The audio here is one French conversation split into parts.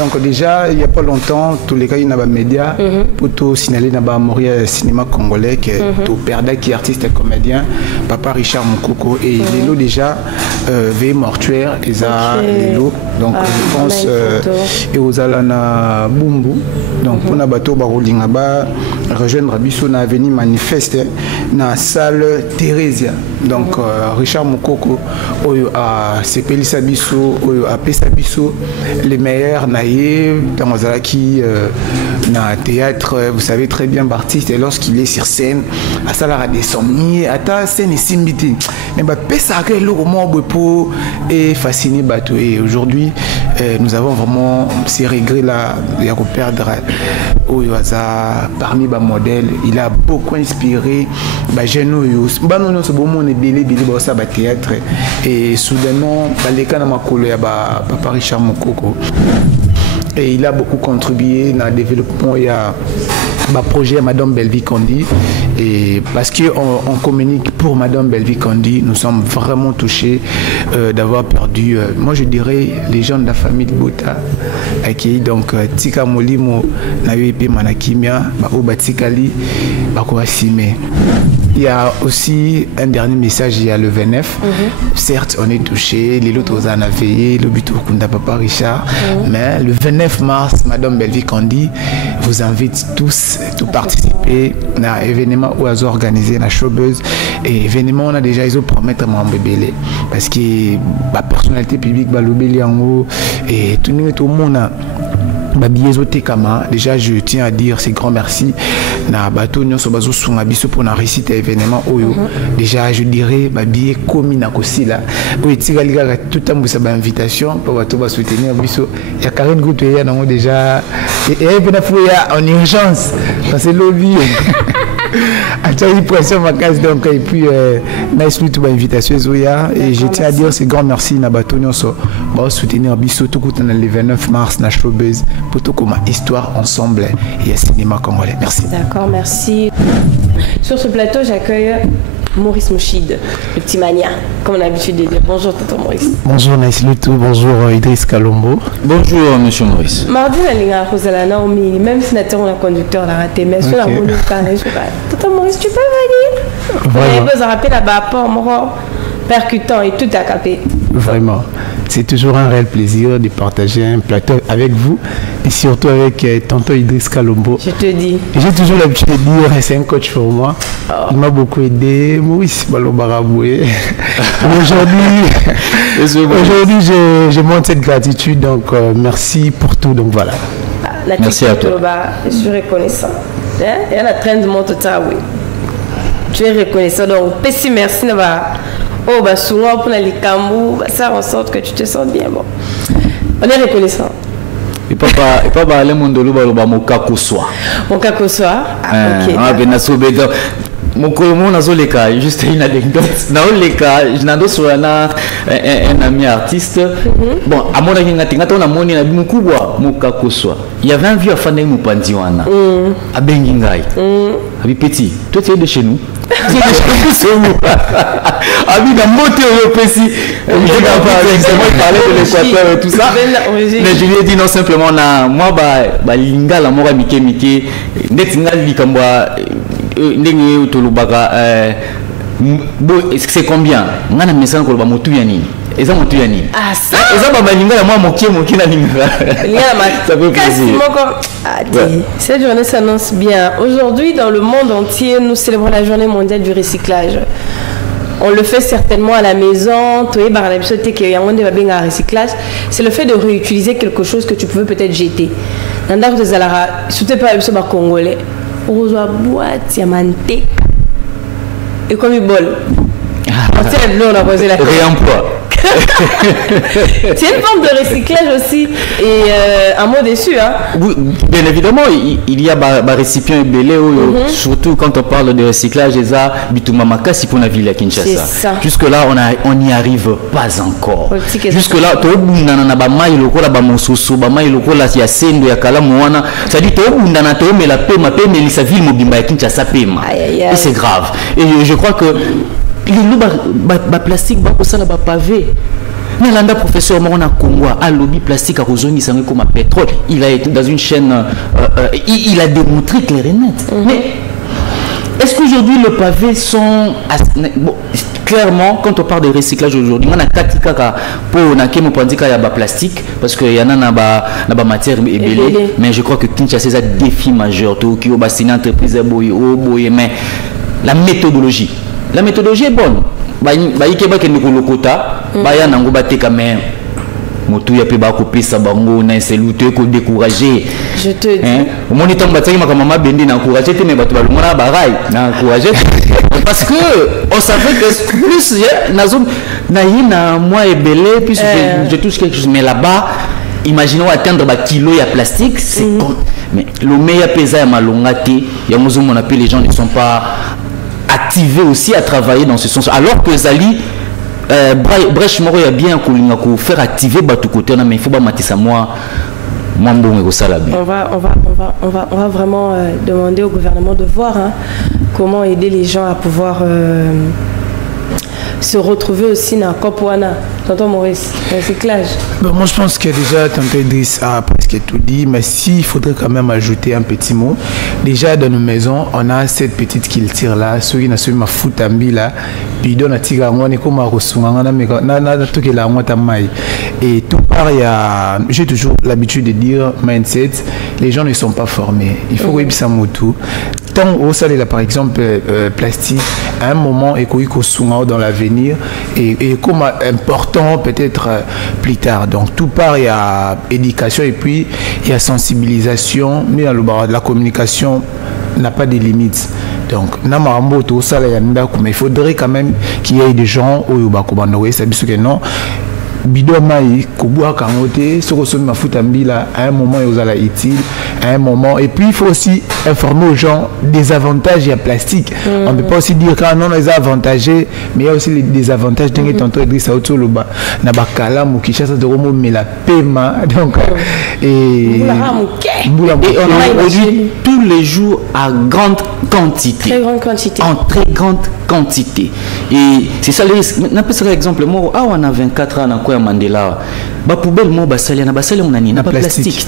Donc déjà, il n'y a pas longtemps, tous les cas, il y a des médias pour tout signaler dans le cinéma congolais que tout perda qui est artiste et comédien, Papa Richard Mukoko, et Lelo déjà, veille mortuaire, et ça, Lelo. Donc je pense, et aux Alana Bumbu. Donc pour Nabato Barolingaba, rejoindre Abisso na avenue manifeste dans la salle Thérésia. Donc Richard Mukoko, a Sepelisa Bisso, a Pesa Bisso, les meilleurs naïfs dans Ozalaki, dans le théâtre, vous savez très bien, artiste, et lorsqu'il est sur scène, à Salara des sommiers, à ta scène et simbiti. Mais Pesa a créé le roman pour et fasciné Bateau. Et aujourd'hui, nous avons vraiment ces regrets là, il y a perdre parmi les modèles. Il a beaucoup inspiré les jeunes. Théâtre et soudainement, les cas de Papa Richard Mukoko. Et il a beaucoup contribué dans le développement. Il y a un projet à Madame Belvi Kondi. Et parce qu'on communique pour Madame Belvi Kondi, nous sommes vraiment touchés d'avoir perdu, moi je dirais, les gens de la famille de Bota. Donc, Tika Molimo, Nayoepe Manakimia, Baoba Tikali, Bakoa Sime. Il y a aussi un dernier message, il y a le 29. Certes, on est touché, les autres en ont veillé, le but Kunda Papa Richard. Mais le 29 mars, Madame Belvi Kondi vous invite tous à participer à un événement où ils ont organisé la showbuzz. Et événement, on a déjà, ils ont promis de m'embêter. Parce que la personnalité publique, et tout le monde déjà, je tiens à dire ces grands merci. Na bateau nyo so bazo sunga biso pour na réussite événement oyo. Déjà, je dirais billet commis na kosila. Oui, tika liga tout temps vous avez invitation pour bateau ba soutenir biso. Il y a Karine Goutou ya nango déjà et ben en urgence parce que lobby. Atchari pression ma case donc et puis nice lutte invitation Zoya et je tiens à dire ces grands merci na bateau nyo so ba soutenir biso tout coup le 29 mars na showbuzz pour tout comme histoire ensemble et cinéma congolais. Merci. D'accord, merci. Sur ce plateau, j'accueille Maurice Mouchid, le petit mania, comme on a l'habitude de dire. Bonjour, tonton Maurice. Bonjour, Nice Lutu. Bonjour, Idriss Kalombo. Bonjour, monsieur Maurice. Mardi, la ligne à Rosala Naomi, même si on a conducteur l'a raté, mais sur la route, tonton Maurice, tu peux venir? Vous avez besoin de rappeler là-bas, pas en percutant et tout à capé. Vraiment. C'est toujours un réel plaisir de partager un plateau avec vous et surtout avec tonton Idriss Kalombo. Je te dis. J'ai toujours l'habitude de dire c'est un coach pour moi. Il m'a beaucoup aidé. Maurice Balobaraboué. Aujourd'hui, je montre cette gratitude. Donc, merci pour tout. Donc, voilà. Merci à toi. Je suis reconnaissant. Il y a la train de mon total, oui. Tu es reconnaissant. Donc, merci. Oh, bah, souvent, pour les cambous, ça rend en sorte que tu te sens bien. Bon. On est reconnaissant. Et papa, aller mon dolou, bah, mon kakoswa. Mon kakoswa? Ah, ok. Ah, ben, mon colombo n'a pas juste une anecdote. Dans le cas, je n'ai pas un ami artiste. Bon, à mon avis, il y avait un vieux fan de Moupandiwana. À Bengingai. À petit. Toi, tu es de chez nous. Ami dans mon théorie je parlais de l'Équateur et tout ça. Mais je lui ai dit non simplement moi bah linga la mora mike netinga likambwa ndenge tolubaka c'est combien ngana message ko ba motu ya nini eza motu ya nini ah ça eza ba linga la moi mokie na linga ça peut plaisir. Cette journée s'annonce bien. Aujourd'hui, dans le monde entier, nous célébrons la journée mondiale du recyclage. On le fait certainement à la maison. C'est le fait de réutiliser quelque chose que tu pouvais peut-être jeter. Dans le de Zalara, surtout pas le congolais, on reçoit boîte, diamanté. Et comme il bol. On a posé la question. Réemploi. C'est une forme de recyclage aussi et un mot déçu hein. Oui, bien évidemment il y a des récipients belés surtout quand on parle de recyclage et ça bitumamaka si pour la ville à Kinshasa. Jusque là on n'y arrive pas encore. Jusque là to bundana ba mai lokola ba mosusu ba mai lokola ya sendo ya kala mwana ça dit to bundana to mais la pema mais sa ville mobimba ya Kinshasa pema et c'est grave et je crois que les plastique ba ko sala ba pavé Nalanda professeur Morona Congo a lobby plastique à Rosoni ça comme un pétrole. Il a été dans une chaîne, il a démontré clair et net. Mais est-ce qu'aujourd'hui le pavé sont bon, clairement quand on parle de recyclage aujourd'hui, on a tactique pour nakémo pandika ya ba plastique parce que y en a na ba matière ébélée, mais je crois que Kinshasa c'est un défi majeur tout qui ba signer entreprise boye mais la méthodologie est bonne. Ba ikeba ke ndiko kota ba ya nango ba teka mais motu ya pe ba kopesa bango na c'est lutter ko décourager. Je te dis au moins tant bataki makamama bendi na encourager te mais batu ba longona ba rai na encourager parce que on savait que plus na zone na yina moi ébélé puis je touche quelque chose mais là-bas imaginons atteindre ba kilo ya plastique c'est mais le meilleur pesa ya malonga te ya mozo mon appelle les gens ne sont pas activés aussi à travailler dans ce sens alors que Zali brèche moro ya bien ko faire activer ba tout côté mais il faut pas matisa moi bon ko sala bien. On va vraiment demander au gouvernement de voir comment aider les gens à pouvoir se retrouver aussi dans Kopwana. Tonton Maurice, recyclage. Moi je pense que déjà tonton Idriss a presque tout dit, mais s'il faudrait quand même ajouter un petit mot. Déjà dans nos maisons, on a cette petite culture là, ceux qui n'ont pas ma foutambi là, puis donne à tirer moi comme à ressourcer, mais na tout que la moi tamai. Et tout part il y a, j'ai toujours l'habitude de dire mindset, les gens ne sont pas formés. Il faut que ça moto. Tant au salé là par exemple plastique, à un moment et qu'on dans l'avenir et comme important peut-être plus tard. Donc tout part il y a éducation et puis il y a sensibilisation, mais dans le bar de la communication n'a pas de limites. Donc il faudrait quand même qu'il y ait des gens où c'est que non. Bidomai Koboua Kangote, ce que ma là à un moment ils ont utile, à un moment et puis il faut aussi informer aux gens des avantages et plastique. On ne peut pas aussi dire que non les avantagés, mais il y a aussi les désavantages. D'un tantôt Idriss Aoto Loba Nabakala Mukishasa de Romo mais la paiement donc et on en produit tous les jours à grande quantité. Très grande quantité. En très grande quantité. Et c'est ça le risque. Maintenant, par exemple, moi, on a 24 ans, on a Mandela. Ba poubelle, moi, basali, on a ni pas plastique.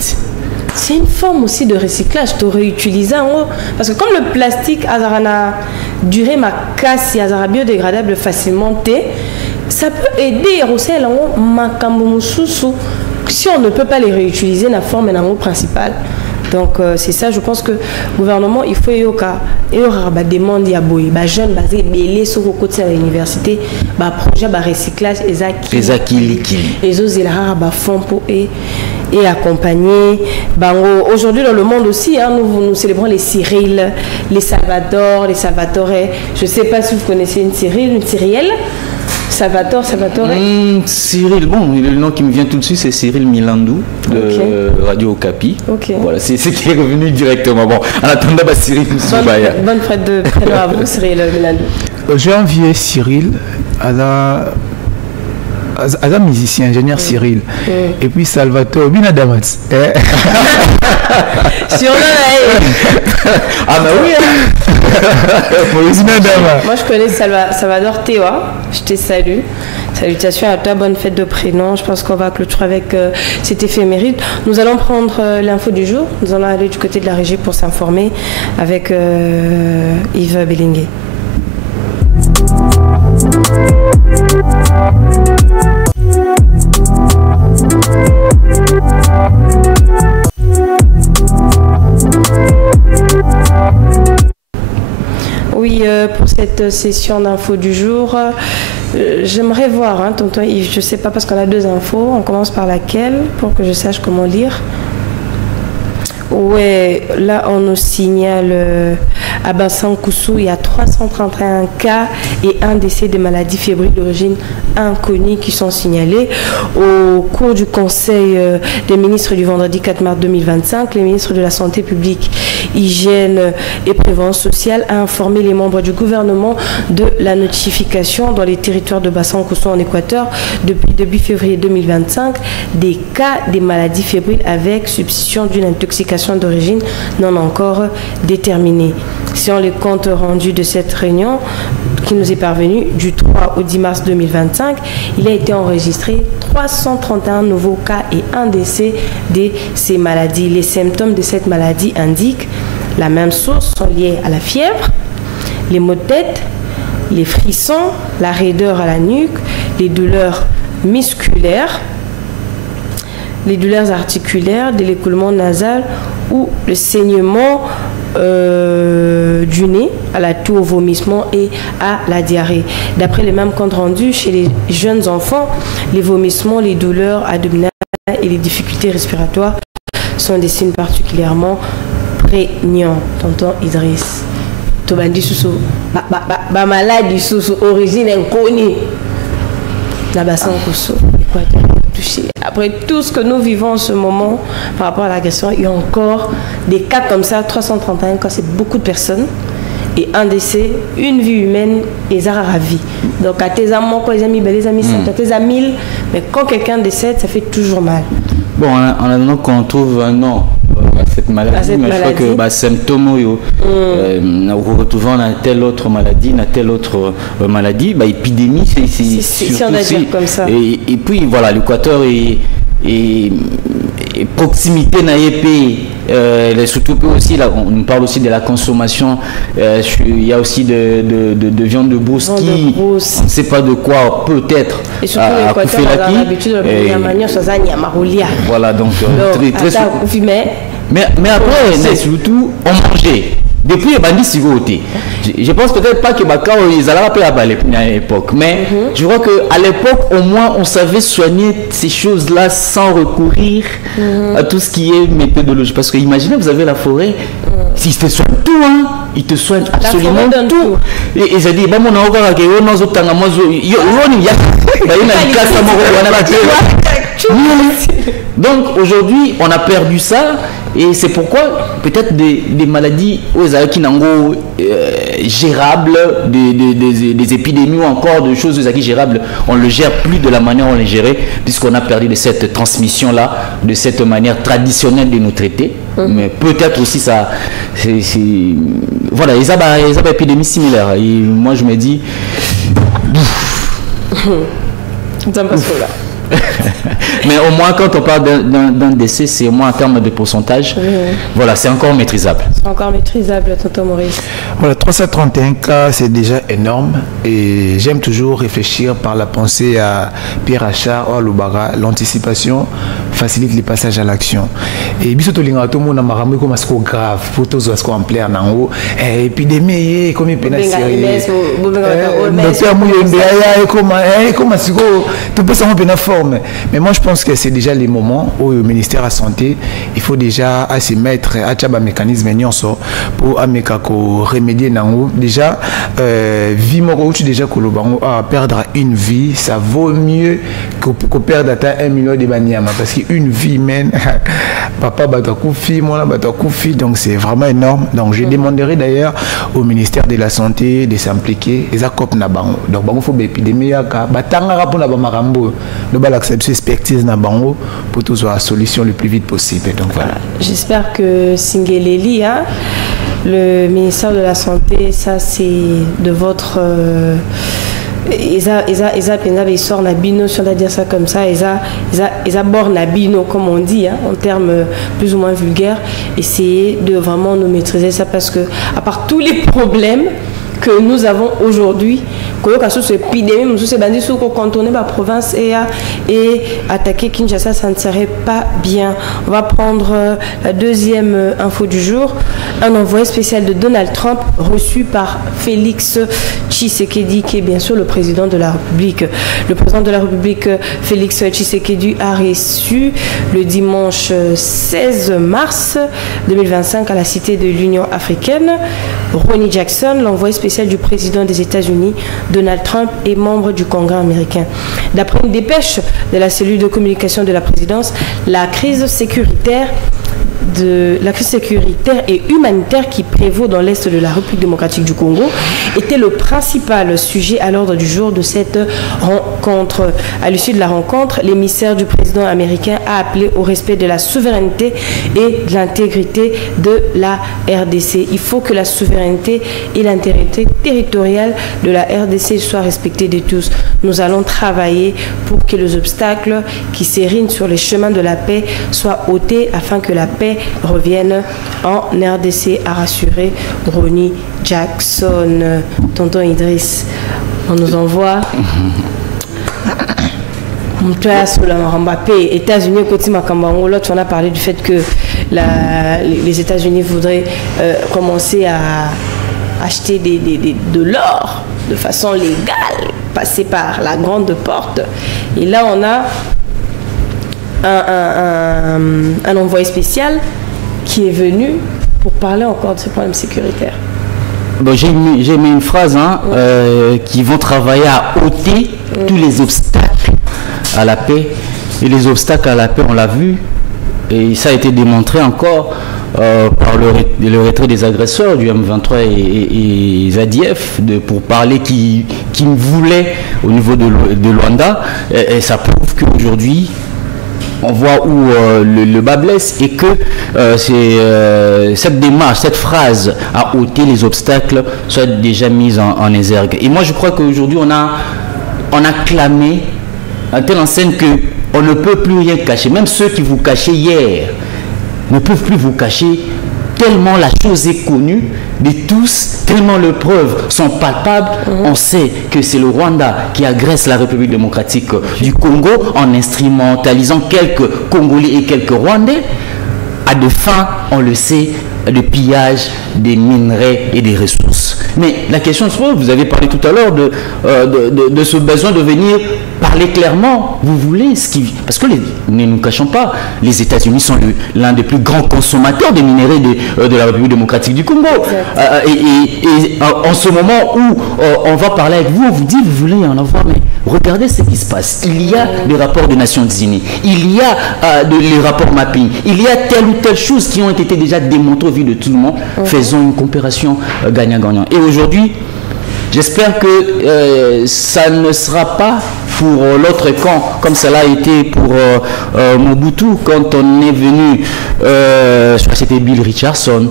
C'est une forme aussi de recyclage, de réutiliser en haut. Parce que comme le plastique a duré ma casse, il a biodégradable facilement, ça peut aider aussi en haut makambo mususu si on ne peut pas les réutiliser dans la forme et dans le principal. Donc c'est ça, je pense que le gouvernement, il faut y avoir des demandes à jeunes basés belés sur le côté de l'université, projet de recyclage, les autres fonds pour et accompagner. Aujourd'hui dans le monde aussi, nous célébrons les Cyril, les Salvador, les Salvatore. Je ne sais pas si vous connaissez une Cyrielle. Salvatore. Cyril, bon, le nom qui me vient tout de suite, c'est Cyril Milandou de Radio Okapi. Voilà, c'est ce qui est revenu directement. Bon, en attendant, Cyril Soubaya. Bonne fête de prénom à vous, Cyril Milandou. J'ai envié Cyril à la musicien, ingénieur Cyril. Et puis Salvatore, bien Adamat. Ah bah oui. Moi je connais Salvador Théoa. Je te salue. Salutations à toi, bonne fête de prénom. Je pense qu'on va clôturer avec cette éphéméride. Nous allons prendre l'info du jour. Nous allons aller du côté de la régie pour s'informer avec Yves Bellingué. Oui, pour cette session d'infos du jour, j'aimerais voir, tonton Yves, je ne sais pas parce qu'on a deux infos, on commence par laquelle pour que je sache comment lire. Ouais, là on nous signale à Bassan-Koussou, il y a 331 cas et un décès de maladies fébriles d'origine inconnue qui sont signalés. Au cours du conseil des ministres du vendredi 4 mars 2025, le ministre de la Santé publique, Hygiène et Prévention sociale a informé les membres du gouvernement de la notification dans les territoires de Bassan-Koussou en Équateur depuis début février 2025 des cas des maladies fébriles avec substitution d'une intoxication nation d'origine non encore déterminée. Si on les comptes rendus de cette réunion qui nous est parvenue du 3 au 10 mars 2025, il a été enregistré 331 nouveaux cas et un décès de ces maladies. Les symptômes de cette maladie indiquent la même source, sont liés à la fièvre, les maux de tête, les frissons, la raideur à la nuque, les douleurs musculaires, les douleurs articulaires, de l'écoulement nasal ou le saignement du nez, à la toux, au vomissement et à la diarrhée. D'après les mêmes comptes rendus, chez les jeunes enfants, les vomissements, les douleurs abdominales et les difficultés respiratoires sont des signes particulièrement prégnants. Tonton Idriss, Tobandi Soussou, maladie Soussou, origine inconnue. La bassin Kosso, Équateur touché. Après tout ce que nous vivons en ce moment par rapport à l'agression, il y a encore des cas comme ça, 331 cas, c'est beaucoup de personnes. Et un décès, une vie humaine, et ça a ravi. Donc à tes amants, quand les amis, les amis, à tes amis, mais quand quelqu'un décède, ça fait toujours mal. Bon, en attendant qu'on trouve un nom à cette maladie, mais je crois que les symptômes, vous retrouvez dans telle autre maladie, épidémie, c'est si on doit dire comme ça. Et puis voilà, l'Équateur et proximité na surtout aussi là, on parle aussi de la consommation, il y a aussi de viande de brousse qui on ne sait pas de quoi peut-être et surtout l'Équateur on a l'habitude de la manière voilà donc très mais après surtout on mangeait depuis les bandits sigotés. Je pense peut-être pas que Bakao ils allaient appeler à l'époque, mais je crois qu'à l'époque au moins on savait soigner ces choses-là sans recourir à tout ce qui est méthodologie. Parce que imaginez, vous avez la forêt, s'ils te soignent tout, hein, ils te soignent absolument tout. Et ils ont dit, bon, on a encore donc aujourd'hui on a perdu ça. Et c'est pourquoi peut-être des maladies gérables, des épidémies ou encore de choses gérables, on ne le gère plus de la manière dont on les gérait, puisqu'on a perdu de cette transmission-là, de cette manière traditionnelle de nous traiter. Mais peut-être aussi ça, voilà, ils ont des épidémies similaires. Et moi je me dis... Mais au moins quand on parle d'un décès, c'est au moins en termes de pourcentage, voilà, c'est encore maîtrisable. C'est encore maîtrisable, tonton Maurice. Voilà, 331 cas, c'est déjà énorme. Et j'aime toujours réfléchir par la pensée à Pierre Achard ou à Lubara. L'anticipation facilite les passages à l'action. Et bisoto linga tout le monde a marramé comme ce grave pour tous ce qu'on plaît en haut. Épidémie, comme il peut être sérieux. Mais moi je pense que c'est déjà les moments où le ministère de la Santé, il faut déjà se mettre à un mécanisme pour remédier. Déjà, déjà perdre une vie, ça vaut mieux que perdre 1 million de banyama. Parce qu'une vie humaine, papa Batakoufi, moi Batakoufi, donc c'est vraiment énorme. Donc je demanderai d'ailleurs au ministère de la Santé de s'impliquer. Donc il faut l'épidémie, l'accepter expertise na bango pour trouver la solution le plus vite possible. Donc voilà. J'espère que Singeleli, le ministère de la Santé, ça c'est de votre ils sortent nabino, si on doit dire ça comme ça, ils abordent nabino comme on dit, en termes plus ou moins vulgaires. Essayer de vraiment nous maîtriser ça, parce que à part tous les problèmes que nous avons aujourd'hui, que épidémie, nous contourner la province et attaquer Kinshasa, ça ne serait pas bien. On va prendre la deuxième info du jour. Un envoyé spécial de Donald Trump reçu par Félix Tshisekedi, qui est bien sûr le président de la République. Le président de la République, Félix Tshisekedi, a reçu le dimanche 16 mars 2025 à la Cité de l'Union africaine Ronny Jackson, l'envoyé spécial du président des États-Unis, Donald Trump, est membre du Congrès américain. D'après une dépêche de la cellule de communication de la présidence, la crise sécuritaire la crise sécuritaire et humanitaire qui prévaut dans l'Est de la République démocratique du Congo était le principal sujet à l'ordre du jour de cette rencontre. À l'issue de la rencontre, l'émissaire du président américain a appelé au respect de la souveraineté et de l'intégrité de la RDC. Il faut que la souveraineté et l'intégrité territoriale de la RDC soient respectées de tous. Nous allons travailler pour que les obstacles qui s'érinent sur les chemins de la paix soient ôtés afin que la paix revienne en RDC, a rassuré Ronnie Jackson. Tonton Idriss, on nous envoie Mbappé, États-Unis, l'autre, on a parlé du fait que les États-Unis voudraient commencer à acheter de l'or de façon légale, passer par la grande porte. Et là, on a un envoyé spécial qui est venu pour parler encore de ce problème sécuritaire. Bon, j'ai mis une phrase qui vont travailler à ôter tous les obstacles à la paix. Et les obstacles à la paix, on l'a vu, et ça a été démontré encore par le retrait des agresseurs du M23 et Zadiev pour parler qui voulaient au niveau de Luanda. Et ça prouve qu'aujourd'hui, on voit où le bas blesse et que cette démarche, cette phrase à ôter les obstacles soit déjà mise en exergue. Et moi, je crois qu'aujourd'hui, on a clamé à telle enseigne qu'on ne peut plus rien cacher. Même ceux qui vous cachaient hier ne peuvent plus vous cacher, tellement la chose est connue de tous, tellement les preuves sont palpables. On sait que c'est le Rwanda qui agresse la République démocratique du Congo en instrumentalisant quelques Congolais et quelques Rwandais à des fins, on le sait, de pillage des minerais et des ressources. Mais la question se pose, vous avez parlé tout à l'heure de ce besoin de venir parler clairement. Vous voulez ce qui... Parce que ne nous cachons pas, les États-Unis sont l'un des plus grands consommateurs des minerais de la République démocratique du Congo. Et en ce moment où on va parler avec vous, on vous dit, vous voulez en avoir, mais regardez ce qui se passe. Il y a des rapports des Nations Unies, il y a les rapports mapping, il y a telle ou telle chose qui ont été déjà démontrées au vu de tout le monde. Faisons une coopération gagnant-gagnant. Et aujourd'hui, j'espère que ça ne sera pas pour l'autre camp, comme cela a été pour Mobutu, quand on est venu, je crois que c'était Bill Richardson,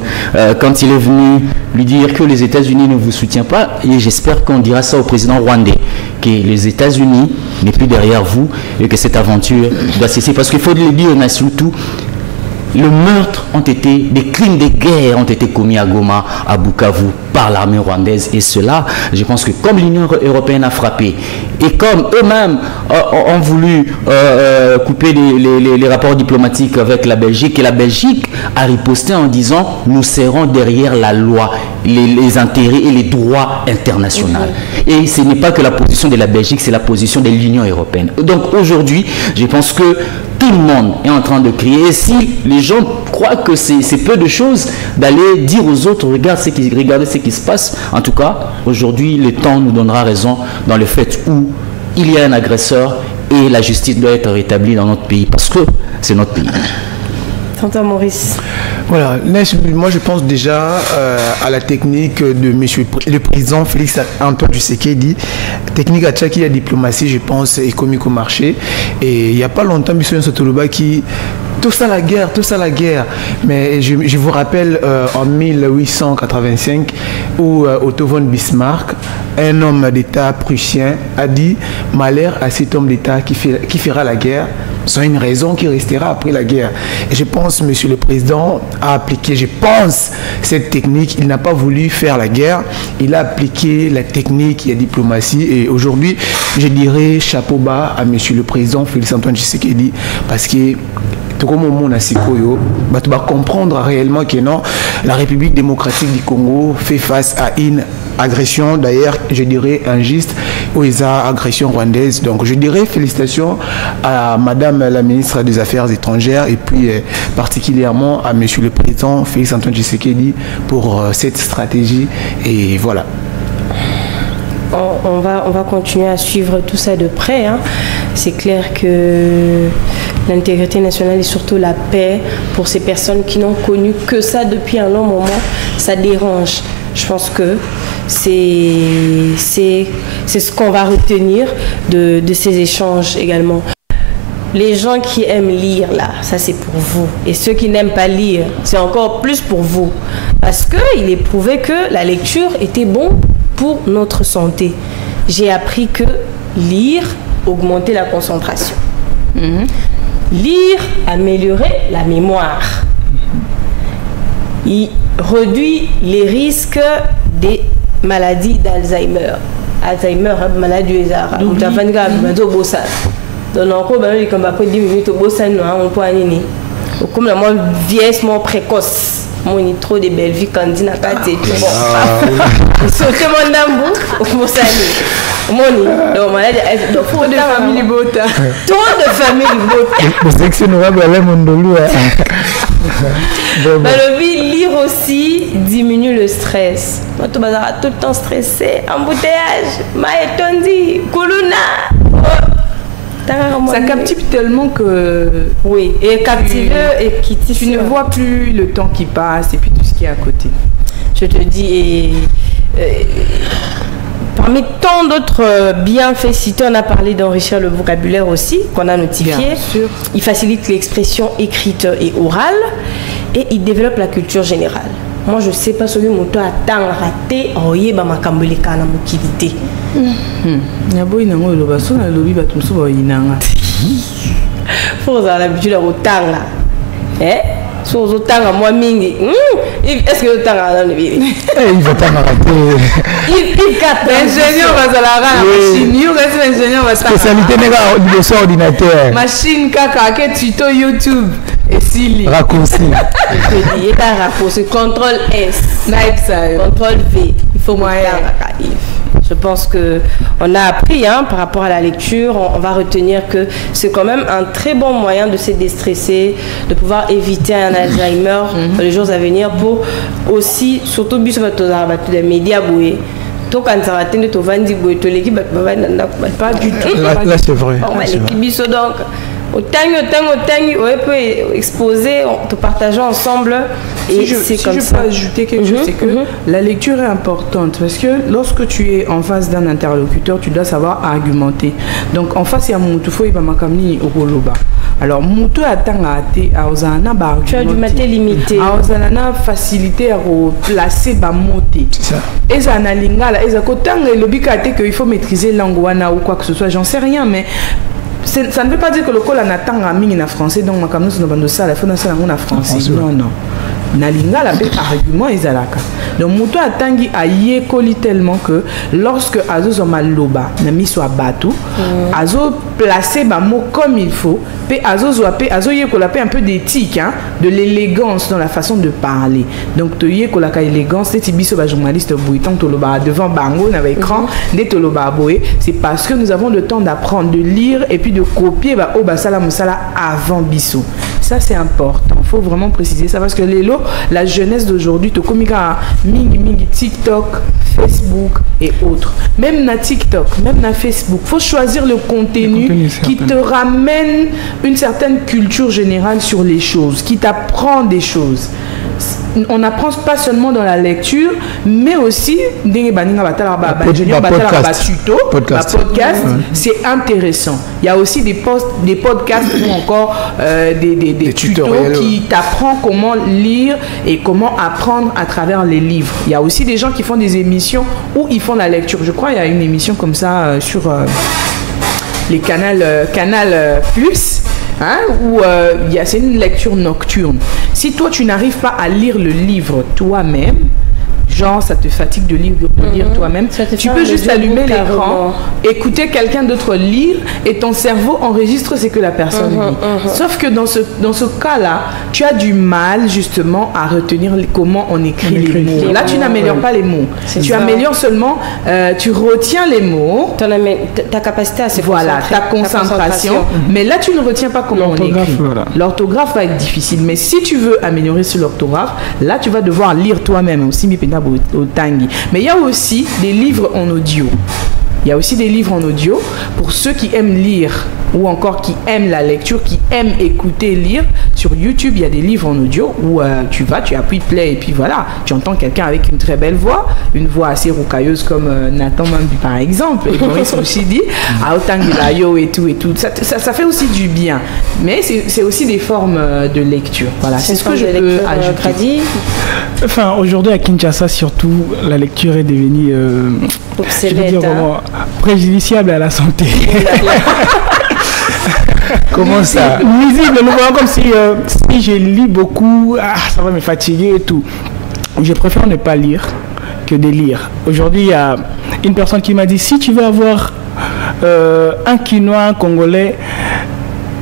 quand il est venu lui dire que les États-Unis ne vous soutiennent pas, et j'espère qu'on dira ça au président rwandais, que les États-Unis n'est plus derrière vous, et que cette aventure doit cesser. Parce qu'il faut le dire, on a surtout le meurtre des crimes de guerre ont été commis à Goma, à Bukavu, par l'armée rwandaise. Et cela, je pense que comme l'Union européenne a frappé, et comme eux-mêmes ont voulu couper les rapports diplomatiques avec la Belgique, et la Belgique a riposté en disant, nous serons derrière la loi, les intérêts et les droits internationaux. Et ce n'est pas que la position de la Belgique, c'est la position de l'Union européenne. Donc aujourd'hui, je pense que tout le monde est en train de crier. Et si les gens croient que c'est peu de choses d'aller dire aux autres, regardez ce qui se passe. En tout cas, aujourd'hui, le temps nous donnera raison dans le fait où il y a un agresseur et la justice doit être rétablie dans notre pays parce que c'est notre pays. Tonton Maurice. Voilà, moi je pense déjà à la technique de monsieur le président Félix Antoine Tshisekedi, technique à Tchaki, la diplomatie, je pense, économique au marché. Et il n'y a pas longtemps, monsieur Sotoloba qui... Tout ça la guerre. Mais je vous rappelle en 1885 où Otto von Bismarck, un homme d'État prussien, a dit « Malheur à cet homme d'État qui fera la guerre, c'est une raison qui restera après la guerre. » Et je pense, monsieur le président a appliqué, cette technique. Il n'a pas voulu faire la guerre, il a appliqué la technique, la diplomatie. Et aujourd'hui, je dirais chapeau bas à monsieur le président Félix Antoine Tshisekedi parce que comme au monde tu vas comprendre réellement que non, la République démocratique du Congo fait face à une agression, d'ailleurs, je dirais injuste, ou une agression rwandaise. Donc, je dirais félicitations à Madame la ministre des Affaires étrangères et puis particulièrement à Monsieur le Président Félix Antoine Tshisekedi pour cette stratégie. Et voilà. On va continuer à suivre tout ça de près. Hein. C'est clair que l'intégrité nationale et surtout la paix pour ces personnes qui n'ont connu que ça depuis un long moment, ça dérange. Je pense que c'est ce qu'on va retenir de ces échanges également. Les gens qui aiment lire, là, ça c'est pour vous. Et ceux qui n'aiment pas lire, c'est encore plus pour vous. Parce qu'il est prouvé que la lecture était bon pour notre santé. J'ai appris que lire augmentait la concentration. Lire améliorait la mémoire. Il réduit les risques des maladies d'Alzheimer. Alzheimer, maladie des arts. Donc, comme après 10 minutes, on peut aller. Comme la vieillesse précoce. Mon trop de belles vies quand il n'a pas été tout bon. Sauter mon dambou, on s'en est. Donc, malade, donc, trop de familles bota. Trop de familles bota. C'est que c'est noble, elle est mon dolou. Le lire aussi diminue le stress. Moi, tout le temps stressé, embouteillage, maïtondi, kuluna. Ça captive tellement que... Oui, et captive et qui tu ne vois plus le temps qui passe et puis tout ce qui est à côté. Je te dis, parmi tant d'autres bienfaits cités, on a parlé d'enrichir le vocabulaire aussi, qu'on a notifié. Bien sûr. Il facilite l'expression écrite et orale et il développe la culture générale. Moi, je ne sais pas ce que mon temps a tant raté, il ma camboleka na mokilité. Faut avoir l'habitude au tanga. Si vous avez moi mingi, est-ce que vous avez le vie? Il va pas m'arrêter. Il capte. L'ingénieur va à la machine. L'ingénieur va spécialité de ordinateur. Machine kaka, que tuto YouTube. Et si raccourci. Il est un raccourci. Contrôle S. Contrôle V. Il faut moyen. Je pense qu'on a appris par rapport à la lecture, on va retenir que c'est quand même un très bon moyen de se déstresser, de pouvoir éviter un Alzheimer dans les jours à venir pour aussi, surtout les médias boués. Pas du tout. Là c'est vrai. Donc, autant, on peut exposer, te partageons ensemble. Et si je peux ajouter quelque chose, c'est que la lecture est importante parce que lorsque tu es en face d'un interlocuteur, tu dois savoir argumenter. Donc en face, il y a Moutoufoy Bamakamni Okoloba. Alors Moutou attend à Aozana Bar. Tu as du maté limité. Aozana facilité à placer Bamoté. C'est ça. Et ça n'a lingala, et ça kotang et le bikate qu'il faut maîtriser l'angoana ou quoi que ce soit, j'en sais rien, mais ça ne veut pas dire que le col en attend à mine en français, donc ma caméra se demande ça, la fin de ça en français. Non. Nalinga la bête argument ezalaka. Donc muto atangi aye koli tellement que lorsque azo zoma loba na miso abatu azo placer ba mot comme il faut, pe azo zoape azo yekola pe un peu d'éthique de l'élégance dans la façon de parler. Donc to yekola ka élégance c'est biso ba journaliste bouitant to loba devant bango na écran de to loba boé, c'est parce que nous avons le temps d'apprendre, de lire et puis de copier ba o ba sala musala avant biso. Ça c'est important. Il faut vraiment préciser ça parce que la jeunesse d'aujourd'hui, tu communiques mingi TikTok, Facebook et autres. Même na TikTok, même na Facebook, faut choisir le contenu qui te ramène une certaine culture générale sur les choses, qui t'apprend des choses. On n'apprend pas seulement dans la lecture, mais aussi podcast. C'est intéressant. Il y a aussi des podcasts ou encore des tutos qui t'apprennent comment lire et comment apprendre à travers les livres. Il y a aussi des gens qui font des émissions où ils font la lecture. Je crois qu'il y a une émission comme ça sur les Canal Plus. Où c'est une lecture nocturne. Si toi tu n'arrives pas à lire le livre toi-même, genre ça te fatigue de lire toi-même, tu peux juste allumer l'écran, écouter quelqu'un d'autre lire et ton cerveau enregistre ce que la personne lit. Sauf que dans ce cas-là, tu as du mal justement à retenir comment on écrit les mots. Là, tu n'améliores pas les mots. Tu améliores seulement, tu retiens les mots. Ta capacité à se ta concentration. Mais là, tu ne retiens pas comment on écrit. L'orthographe va être difficile. Mais si tu veux améliorer sur l'orthographe, là, tu vas devoir lire toi-même aussi. Mais il y a aussi des livres en audio. Pour ceux qui aiment lire ou encore qui aiment la lecture, qui aiment écouter, lire, sur YouTube, il y a des livres en audio où tu appuies play et puis voilà, tu entends quelqu'un avec une très belle voix, une voix assez rocailleuse comme Nathan Mambi par exemple, et Boris Mouchidi, Aotangilayo et tout. Ça fait aussi du bien. Mais c'est aussi des formes de lecture. Voilà, c'est ce que je peux ajouter. Enfin, aujourd'hui à Kinshasa, surtout, la lecture est devenue préjudiciable à la santé. Comment ça? Nuisible, nous voyons comme si je lis beaucoup, ça va me fatiguer et tout. Je préfère ne pas lire que de lire. Aujourd'hui, il y a une personne qui m'a dit, si tu veux avoir un Quinois, un Congolais,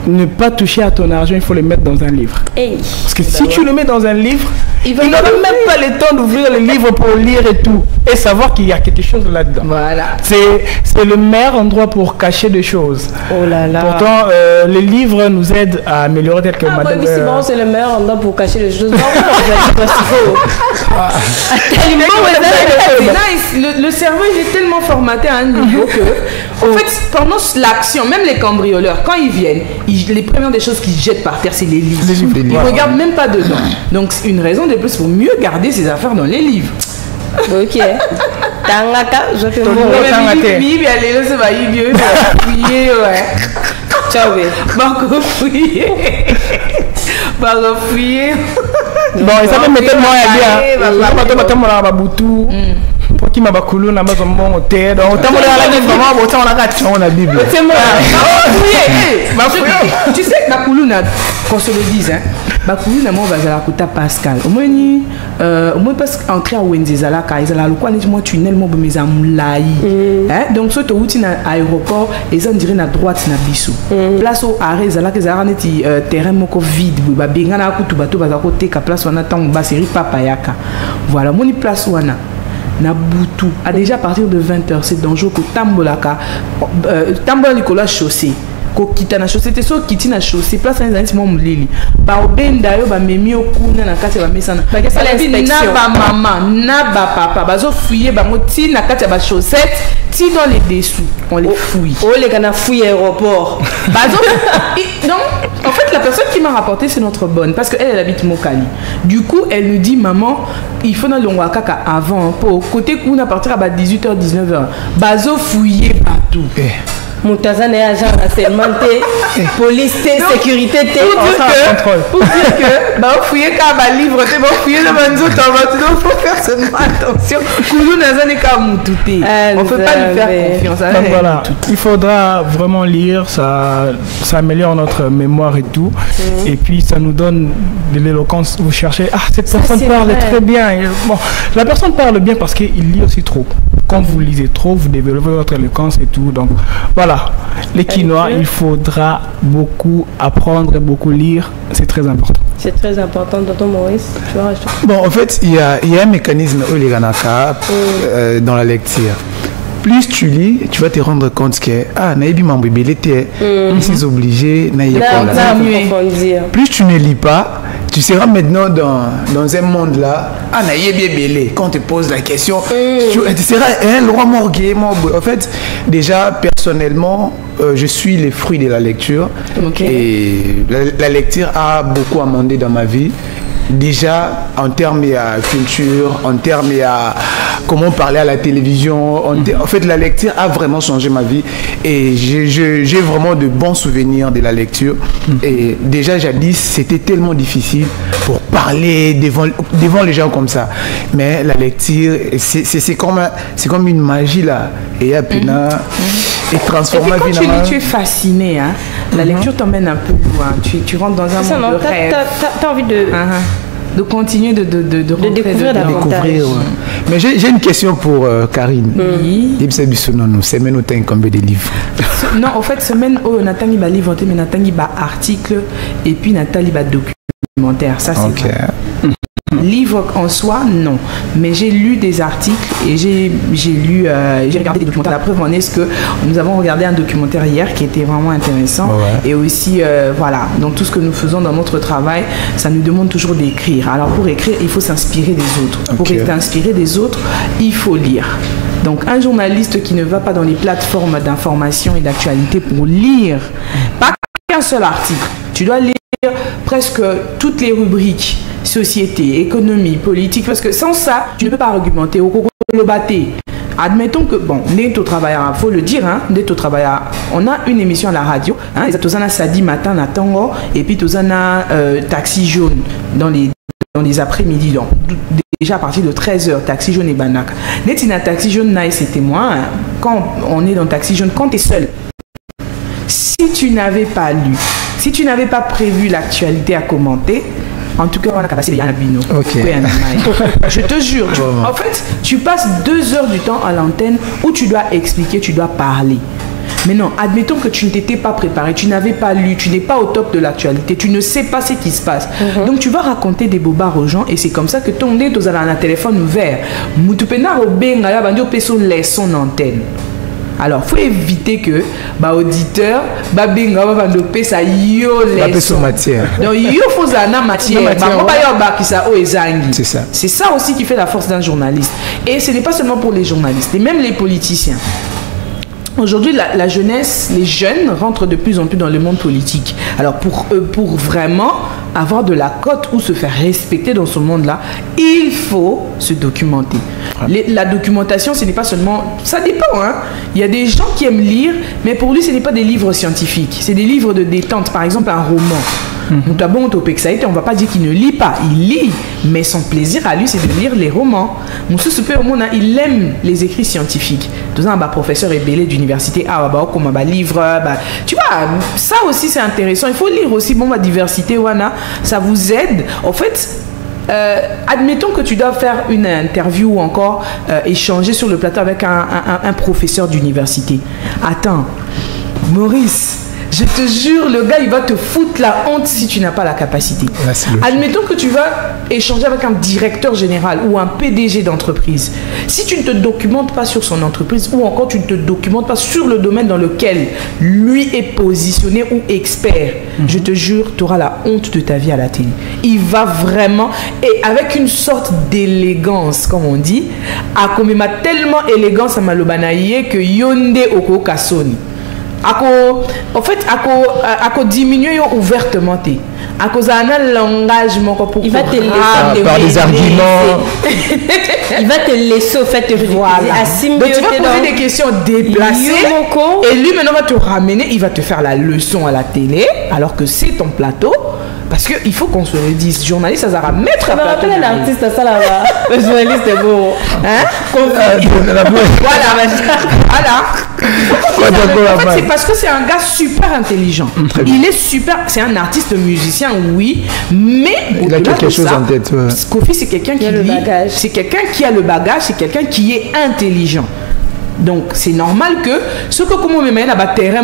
ne pas toucher à ton argent, il faut le mettre dans un livre. Parce que si tu le mets dans un livre, il n'aura même pas le temps d'ouvrir le livre pour lire et tout. Et savoir qu'il y a quelque chose là-dedans. Voilà. C'est le meilleur endroit pour cacher des choses. Oh là là. Pourtant, les livres nous aident à améliorer tel que madame... oui, c'est bon, c'est le meilleur endroit pour cacher des choses. Le cerveau, il est tellement formaté à un niveau que, en fait, pendant l'action, même les cambrioleurs, quand ils viennent, les premières des choses qu'ils jettent par terre, c'est les livres. Ils ne regardent même pas dedans. Donc, c'est une raison de plus pour mieux garder ses affaires dans les livres. Ok. Tangaka, je fais mon ciao. Bon, et ça peut me tellement bien. Pour qui m'a bakoulou na maison mon terre donc autant la vraiment autant la gâte on la Bible. C'est moi. Tu sais bakoulou na qu'on se le dise hein. Bakoulou na mo bazala kuta Pascal. Au moins parce qu'entrer à Wenzezala ka izala lokwa ni mo tunnel mo bemeza mulai. Hein donc so to uti na aéroport et ça on dirait na droite na biso. Place au arrêt zala que zara neti terrain moko vide ba benga na kutu bato baza côté ka place wana tango ba série papa yaka. Voilà moni place wana Nabutu, à déjà à partir de 20h, c'est dangereux que Tambolaka, Tambola Nicolas chaussée, ko kita na chaussée, te so kiti na chaussée, place un zanti mom lili. Ba obenda yo ba memi okuna na kati ba mesana. Ba kesa l'inspection. Na ba maman, na ba papa, ba zo fouiller ba moti na kati ba chaussette, ti dans les dessous, on les fouille. Oh les gars na fouille aéroport. Ba zo donc en fait la personne qui m'a rapporté c'est notre bonne parce que elle habite Mokali. Du coup, elle nous dit maman, il faut dans l'Ongwakaka avant pour côté qu'on à partir à 18h 19h. Ba zo fouiller partout. Moutazane est agent renseignementé, police, sécurité, pour dire que, bah, fouiller quand bah livre, bah, fouiller le manzo, il faut faire seulement attention. Koulou Nazane est comme Moutouté. On ne peut pas lui faire confiance. Donc voilà, il faudra vraiment lire, ça améliore notre mémoire et tout. Et puis ça nous donne de l'éloquence. Vous cherchez, cette personne parle très bien. Et, bon, la personne parle bien parce qu'il lit aussi trop. Quand vous lisez trop, vous développez votre éloquence et tout. Donc voilà, les Quinois, il faudra beaucoup apprendre et beaucoup lire. C'est très important. C'est très important, tonton Maurice. Tu vois, bon, en fait, il y a un mécanisme dans la lecture. Plus tu lis, tu vas te rendre compte que Naïbi Mambibé était obligé. Plus tu ne lis pas, tu seras maintenant dans un monde là. Quand on te pose la question, tu seras un roi morgué. En fait, déjà, personnellement, je suis les fruits de la lecture. Et la lecture a beaucoup amendé dans ma vie. Déjà, en termes de culture, en termes de comment parler à la télévision, en fait, la lecture a vraiment changé ma vie et j'ai vraiment de bons souvenirs de la lecture. Et déjà, jadis, c'était tellement difficile pour parler devant les gens comme ça. Mais la lecture, c'est comme une magie là. Et à peine, et transforme ma vie. Quand tu lis, tu es fasciné. Hein? La lecture t'emmène un peu loin. Tu rentres dans un monde de rêve. Tu as envie de continuer de découvrir davantage. Ouais. Mais j'ai une question pour Karine. Semaine où tu as combien de livres? Non, en fait, semaine où on a un livre, mais on a un article et puis on a un documentaire. Ça, c'est vrai. Livre en soi, non. Mais j'ai lu des articles et j'ai regardé des documentaires. La preuve en est que nous avons regardé un documentaire hier qui était vraiment intéressant. Et aussi, voilà. Donc tout ce que nous faisons dans notre travail, ça nous demande toujours d'écrire. Alors pour écrire, il faut s'inspirer des autres. Pour s'inspirer des autres, il faut lire. Donc un journaliste qui ne va pas dans les plateformes d'information et d'actualité pour lire, pas qu'un seul article, tu dois lire presque toutes les rubriques, société, économie, politique, parce que sans ça, tu ne peux pas argumenter. Au Kokolobaté, admettons que, bon, Neto Travaillard, il faut le dire, hein, Neto Travaillard, on a une émission à la radio, hein, ils ont samedi matin à Tango, et puis ils ont Taxi Jaune dans les après-midi, donc déjà à partir de 13h, Taxi Jaune et Banaka. Netina Taxi Jaune, c'est témoin, hein, quand on est dans Taxi Jaune, quand tu es seul, si tu n'avais pas lu, si tu n'avais pas prévu l'actualité à commenter, en tout cas, on a passé les Yanabino. Je te jure, en fait, tu passes 2 heures du temps à l'antenne où tu dois expliquer, tu dois parler. Mais non, admettons que tu ne t'étais pas préparé, tu n'avais pas lu, tu n'es pas au top de l'actualité, tu ne sais pas ce qui se passe. Donc tu vas raconter des bobards aux gens et c'est comme ça que ton nez, tu as un téléphone ouvert. Moutupena Robenga, ya bandio peso son antenne. Alors, il faut éviter que auditeur, benga va dopé ça yo les matière. Donc yo faut zana matière. C'est ça. C'est ça aussi qui fait la force d'un journaliste. Et ce n'est pas seulement pour les journalistes, et même les politiciens. Aujourd'hui, la jeunesse, les jeunes rentrent de plus en plus dans le monde politique. Alors, pour vraiment avoir de la cote ou se faire respecter dans ce monde-là, il faut se documenter. La documentation, ce n'est pas seulement... Ça dépend, hein. Il y a des gens qui aiment lire, mais pour lui, ce n'est pas des livres scientifiques. C'est des livres de détente. Par exemple, un roman. On ne va pas dire qu'il ne lit pas. Il lit, mais son plaisir à lui, c'est de lire les romans. Il aime les écrits scientifiques. Professeur Ebele d'université, livre. Tu vois, ça aussi, c'est intéressant. Il faut lire aussi diversité. Ça vous aide. En fait, admettons que tu dois faire une interview ou encore échanger sur le plateau avec un professeur d'université. Attends, Maurice, je te jure, le gars, il va te foutre la honte si tu n'as pas la capacité. Admettons que tu vas échanger avec un directeur général ou un PDG d'entreprise. Si tu ne te documentes pas sur son entreprise ou encore tu ne te documentes pas sur le domaine dans lequel lui est positionné ou expert, je te jure, tu auras la honte de ta vie à la télé. Il va vraiment, et avec une sorte d'élégance, comme on dit, Akomema tellement élégance à Malobanaye que Yonde Oko Kasoni. En fait, à diminuer ouvertement. À cause d'un langage, il va te laisser par des arguments. Il va te laisser au fait donc tu vas poser des questions déplacées et lui maintenant va te ramener, il va te faire la leçon à la télé alors que c'est ton plateau. Parce qu'il faut qu'on se le dise, journaliste, ça va mettre à plateau. L'artiste, ça là-bas. Le journaliste est beau. Hein? Voilà. En fait, c'est parce que c'est un gars super intelligent. Il est super, c'est un artiste musicien, oui, mais il a quelque chose en tête. Kofi, c'est quelqu'un qui a le bagage. C'est quelqu'un qui a le bagage, c'est quelqu'un qui est intelligent. Donc c'est normal que ce que comme on met là bas terrain et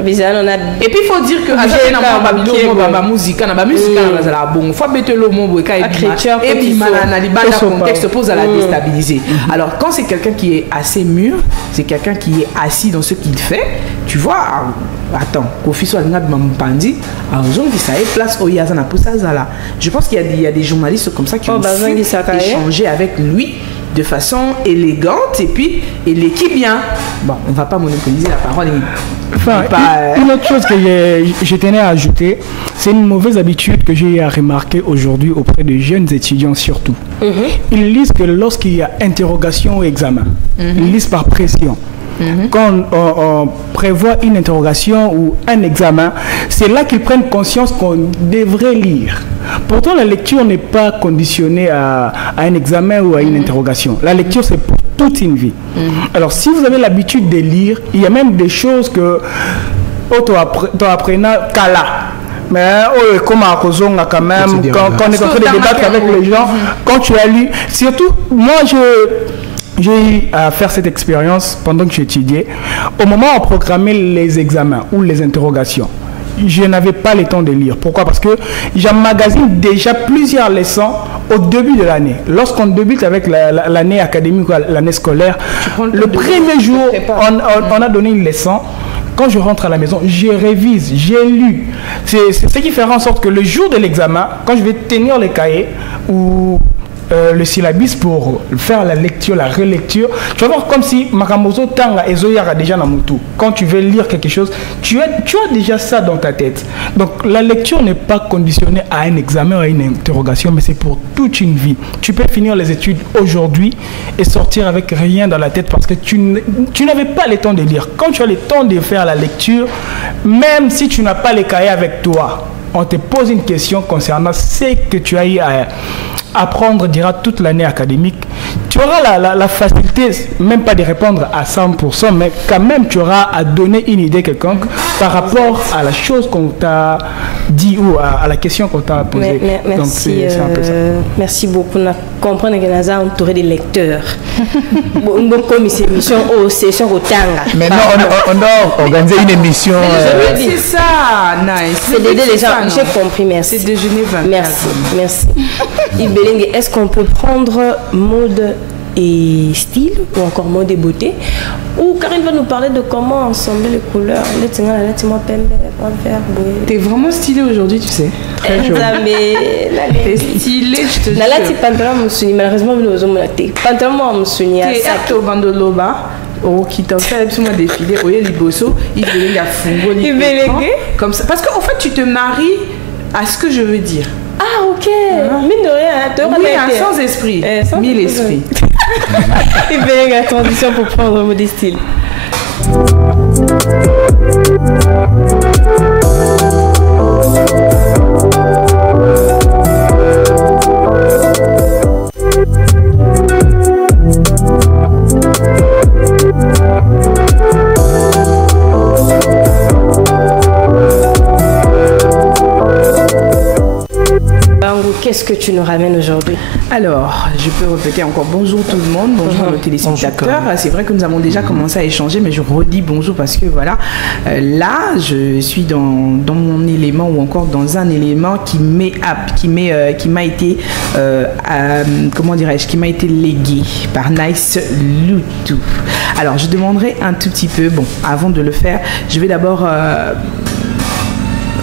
puis il faut dire que la musique contexte pose à la déstabiliser. Alors quand c'est quelqu'un qui est assez mûr, c'est quelqu'un qui est assis dans ce qu'il fait, tu vois. Attends, je pense qu'il y a des journalistes comme ça qui ont su échanger avec lui de façon élégante et puis l'équipe bien. Bon, on ne va pas monopoliser la parole. Enfin, une autre chose que je tenais à ajouter, c'est une mauvaise habitude que j'ai remarquée aujourd'hui auprès de jeunes étudiants surtout. Ils lisent que lorsqu'il y a interrogation ou examen, ils lisent par pression. Quand on prévoit une interrogation ou un examen, c'est là qu'ils prennent conscience qu'on devrait lire. Pourtant, la lecture n'est pas conditionnée à un examen ou à une interrogation. La lecture, c'est pour toute une vie. Alors, si vous avez l'habitude de lire, il y a même des choses que tu apprends Kala. Mais comme à Kozonga quand même, quand on est en train de débattre avec les gens, quand tu as lu, surtout, moi j'ai eu à faire cette expérience pendant que j'étudiais. Au moment où on programmait les examens ou les interrogations, je n'avais pas le temps de lire. Pourquoi? Parce que j'emmagasine déjà plusieurs leçons au début de l'année. Lorsqu'on débute avec l'année académique ou l'année scolaire, le premier jour, on a donné une leçon. Quand je rentre à la maison, je révise, j'ai lu. C'est ce qui fera en sorte que le jour de l'examen, quand je vais tenir les cahiers ou le syllabus pour faire la lecture, la relecture. Tu vas voir comme si Makamoto Tanga Ezoyara déjà dans Moutou. Quand tu veux lire quelque chose, tu as déjà ça dans ta tête. Donc la lecture n'est pas conditionnée à un examen ou à une interrogation, mais c'est pour toute une vie. Tu peux finir les études aujourd'hui et sortir avec rien dans la tête parce que tu n'avais pas le temps de lire. Quand tu as le temps de faire la lecture, même si tu n'as pas les cahiers avec toi, on te pose une question concernant ce que tu as eu à apprendre durant toute l'année académique. Tu auras la facilité, même pas de répondre à 100%, mais quand même tu auras à donner une idée quelconque par rapport à la chose qu'on t'a dit ou à la question qu'on t'a posée. Merci, donc c'est un peu ça. Merci beaucoup. On comprend que nous avons entouré des lecteurs. Comme cette émission au session au Tanga. Maintenant, on doit organiser une émission. C'est ça, nice. C'est d'aider les gens. J'ai compris, merci. C'est déjeuner 24. Merci. Est-ce qu'on peut prendre mode et style ou encore mode et beauté, ou Karine va nous parler de comment ensembler les couleurs. T'es vraiment stylé aujourd'hui, tu sais. Très joli. T'es stylé, je te jure. Malheureusement, pantalon t'es au bandoloba. Qui t'en fait absolument défiler. Oye Liboso, il veut la fungo, comme ça. Parce qu'en fait, tu te maries à ce que je veux dire. Ah, ok. Mine de rien, oui, sans esprit. Mille esprits. Il fait la condition pour prendre le mode style. Qu'est-ce que tu nous ramènes aujourd'hui? Alors, je peux répéter encore bonjour tout le monde, bonjour nos téléspectateurs. C'est vrai que nous avons déjà commencé à échanger, mais je redis bonjour parce que voilà, là, je suis dans mon élément ou encore dans un élément qui m'a été, comment dirais-je, qui m'a été légué par Nice Loutou. Alors, je demanderai un tout petit peu, bon, avant de le faire, je vais d'abord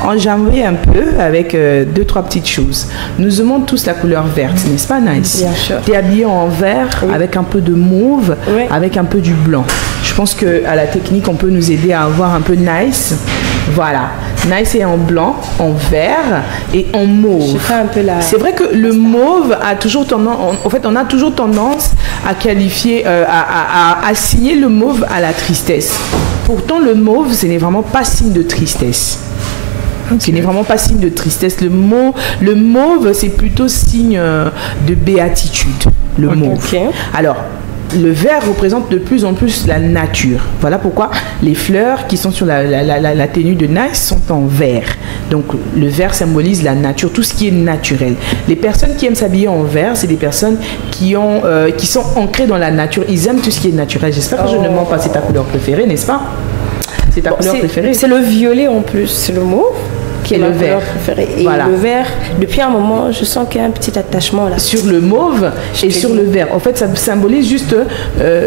enjamber un peu avec 2-3 petites choses. Nous aimons tous la couleur verte, n'est-ce pas, Nice? Bien sûr. Tu es habillé en vert, oui, avec un peu de mauve, oui, avec un peu du blanc. Je pense qu'à la technique, on peut nous aider à avoir un peu Nice. Voilà. Nice est en blanc, en vert et en mauve. C'est vrai que le mauve a toujours tendance, en fait, on a toujours tendance à qualifier, à assigner le mauve à la tristesse. Pourtant, le mauve, ce n'est vraiment pas signe de tristesse. Ce n'est vraiment pas signe de tristesse. Le mauve, c'est plutôt signe de béatitude. Le mauve. Okay. Alors, le vert représente de plus en plus la nature. Voilà pourquoi les fleurs qui sont sur la tenue de Nice sont en vert. Donc, le vert symbolise la nature, tout ce qui est naturel. Les personnes qui aiment s'habiller en vert, c'est des personnes qui sont ancrées dans la nature. Ils aiment tout ce qui est naturel. J'espère que je ne mens pas. C'est ta couleur préférée, n'est-ce pas? C'est ta couleur préférée. C'est le violet en plus. C'est le mauve qui est ma couleur préférée. Et voilà. Le vert, depuis un moment, je sens qu'il y a un petit attachement là. Sur le mauve et sur le vert. En fait, ça symbolise juste,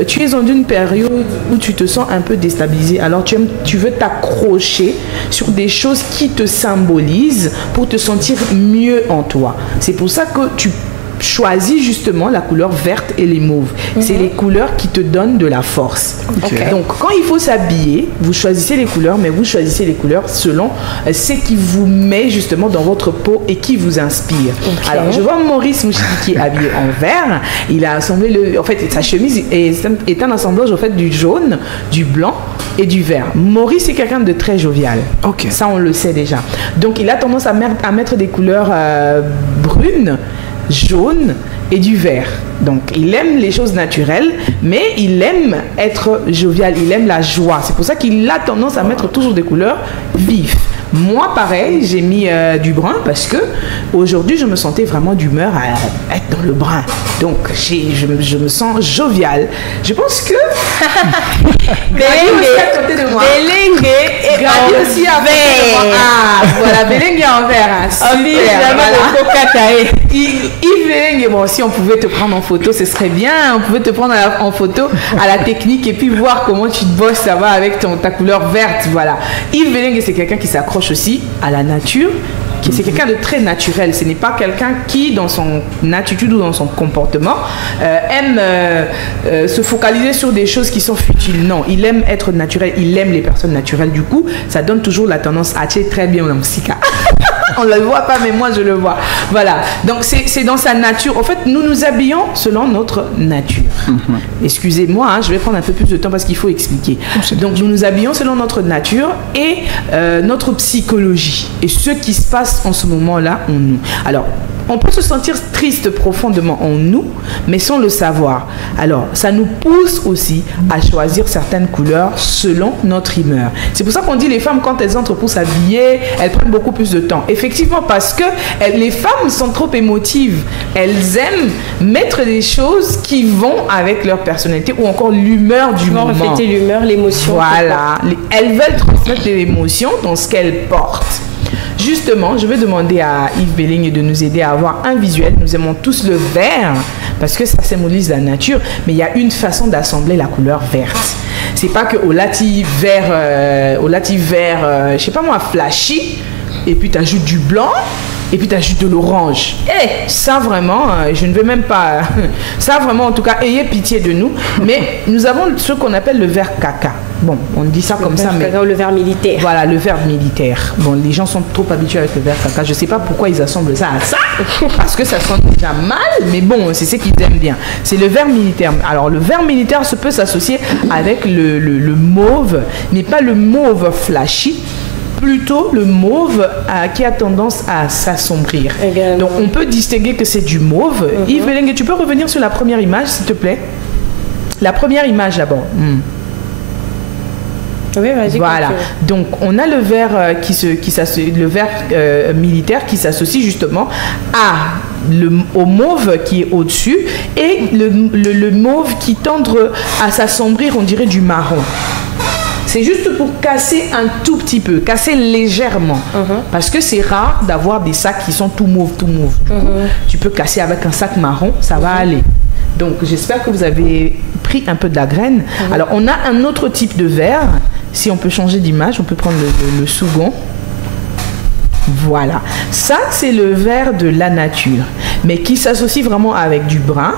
tu es dans une période où tu te sens un peu déstabilisé. Alors, tu veux t'accrocher sur des choses qui te symbolisent pour te sentir mieux en toi. C'est pour ça que tu choisis justement la couleur verte et les mauves. C'est les couleurs qui te donnent de la force. Okay. Donc, quand il faut s'habiller, vous choisissez les couleurs, mais vous choisissez les couleurs selon ce qui vous met justement dans votre peau et qui vous inspire. Okay. Alors, je vois Maurice Mouchiki qui est habillé en vert. Il a assemblé en fait, sa chemise est un assemblage en fait du jaune, du blanc et du vert. Maurice est quelqu'un de très jovial. Okay. Ça, on le sait déjà. Donc, il a tendance à mettre des couleurs brunes, jaune et du vert. Donc, il aime les choses naturelles, mais il aime être jovial, il aime la joie. C'est pour ça qu'il a tendance à mettre toujours des couleurs vives. Moi, pareil, j'ai mis du brun parce que aujourd'hui, je me sentais vraiment d'humeur à être dans le brun. Donc, je me sens jovial. Je pense que Belengue aussi à côté de moi. Belengue est aussi en vert. Ah, voilà, Belengue est en vert. Hein. Super, voilà. Yves Belengue, bon, si on pouvait te prendre en photo, ce serait bien. On pouvait te prendre en photo à la technique et puis voir comment tu te bosses, ça va avec ta couleur verte. Voilà. Yves Belengue, c'est quelqu'un qui s'accroche aussi à la nature, C'est quelqu'un de très naturel. Ce n'est pas quelqu'un qui, dans son attitude ou dans son comportement, aime se focaliser sur des choses qui sont futiles. Non, il aime être naturel, il aime les personnes naturelles. Du coup, ça donne toujours la tendance à être très bien en psycha. On ne le voit pas, mais moi je le vois. Voilà. Donc c'est dans sa nature. En fait, nous nous habillons selon notre nature. Excusez-moi, hein, je vais prendre un peu plus de temps parce qu'il faut expliquer. Donc nous nous habillons selon notre nature et notre psychologie. Et ce qui se passe en ce moment-là en nous. Alors, on peut se sentir triste profondément en nous, mais sans le savoir. Alors, ça nous pousse aussi à choisir certaines couleurs selon notre humeur. C'est pour ça qu'on dit les femmes, quand elles entrent pour s'habiller, elles prennent beaucoup plus de temps. Effectivement, parce que les femmes sont trop émotives. Elles aiment mettre des choses qui vont avec leur personnalité ou encore l'humeur du moment. Refléter l'humeur, l'émotion. Voilà. Elles veulent transmettre l'émotion dans ce qu'elles portent. Justement, je vais demander à Yves Belling de nous aider à avoir un visuel. Nous aimons tous le vert parce que ça symbolise la nature, mais il y a une façon d'assembler la couleur verte. C'est pas que au lati vert, je sais pas moi, flashy, et puis tu ajoutes du blanc. Et puis tu ajoutes de l'orange. Et ça vraiment, je ne veux même pas... Ça vraiment, en tout cas, ayez pitié de nous. Mais nous avons ce qu'on appelle le vert caca. Bon, on dit ça comme ça, mais... Le vert militaire. Voilà, le vert militaire. Bon, les gens sont trop habitués avec le vert caca. Je ne sais pas pourquoi ils assemblent ça à ça. Parce que ça sent déjà mal, mais bon, c'est ce qu'ils aiment bien. C'est le vert militaire. Alors, le vert militaire peut s'associer avec le mauve, mais pas le mauve flashy. Plutôt le mauve qui a tendance à s'assombrir. Donc on peut distinguer que c'est du mauve. Yves Belling, tu peux revenir sur la première image s'il te plaît? La première image d'abord. Oui, vas-y. Voilà. Donc on a le vert militaire qui s'associe justement au mauve qui est au-dessus et le mauve qui tend à s'assombrir, on dirait du marron. C'est juste pour casser un tout petit peu, casser légèrement. Parce que c'est rare d'avoir des sacs qui sont tout mauve. Du coup, tu peux casser avec un sac marron, ça va aller. Donc, j'espère que vous avez pris un peu de la graine. Alors, on a un autre type de verre. Si on peut changer d'image, on peut prendre le second. Voilà. Ça, c'est le vert de la nature, mais qui s'associe vraiment avec du brun,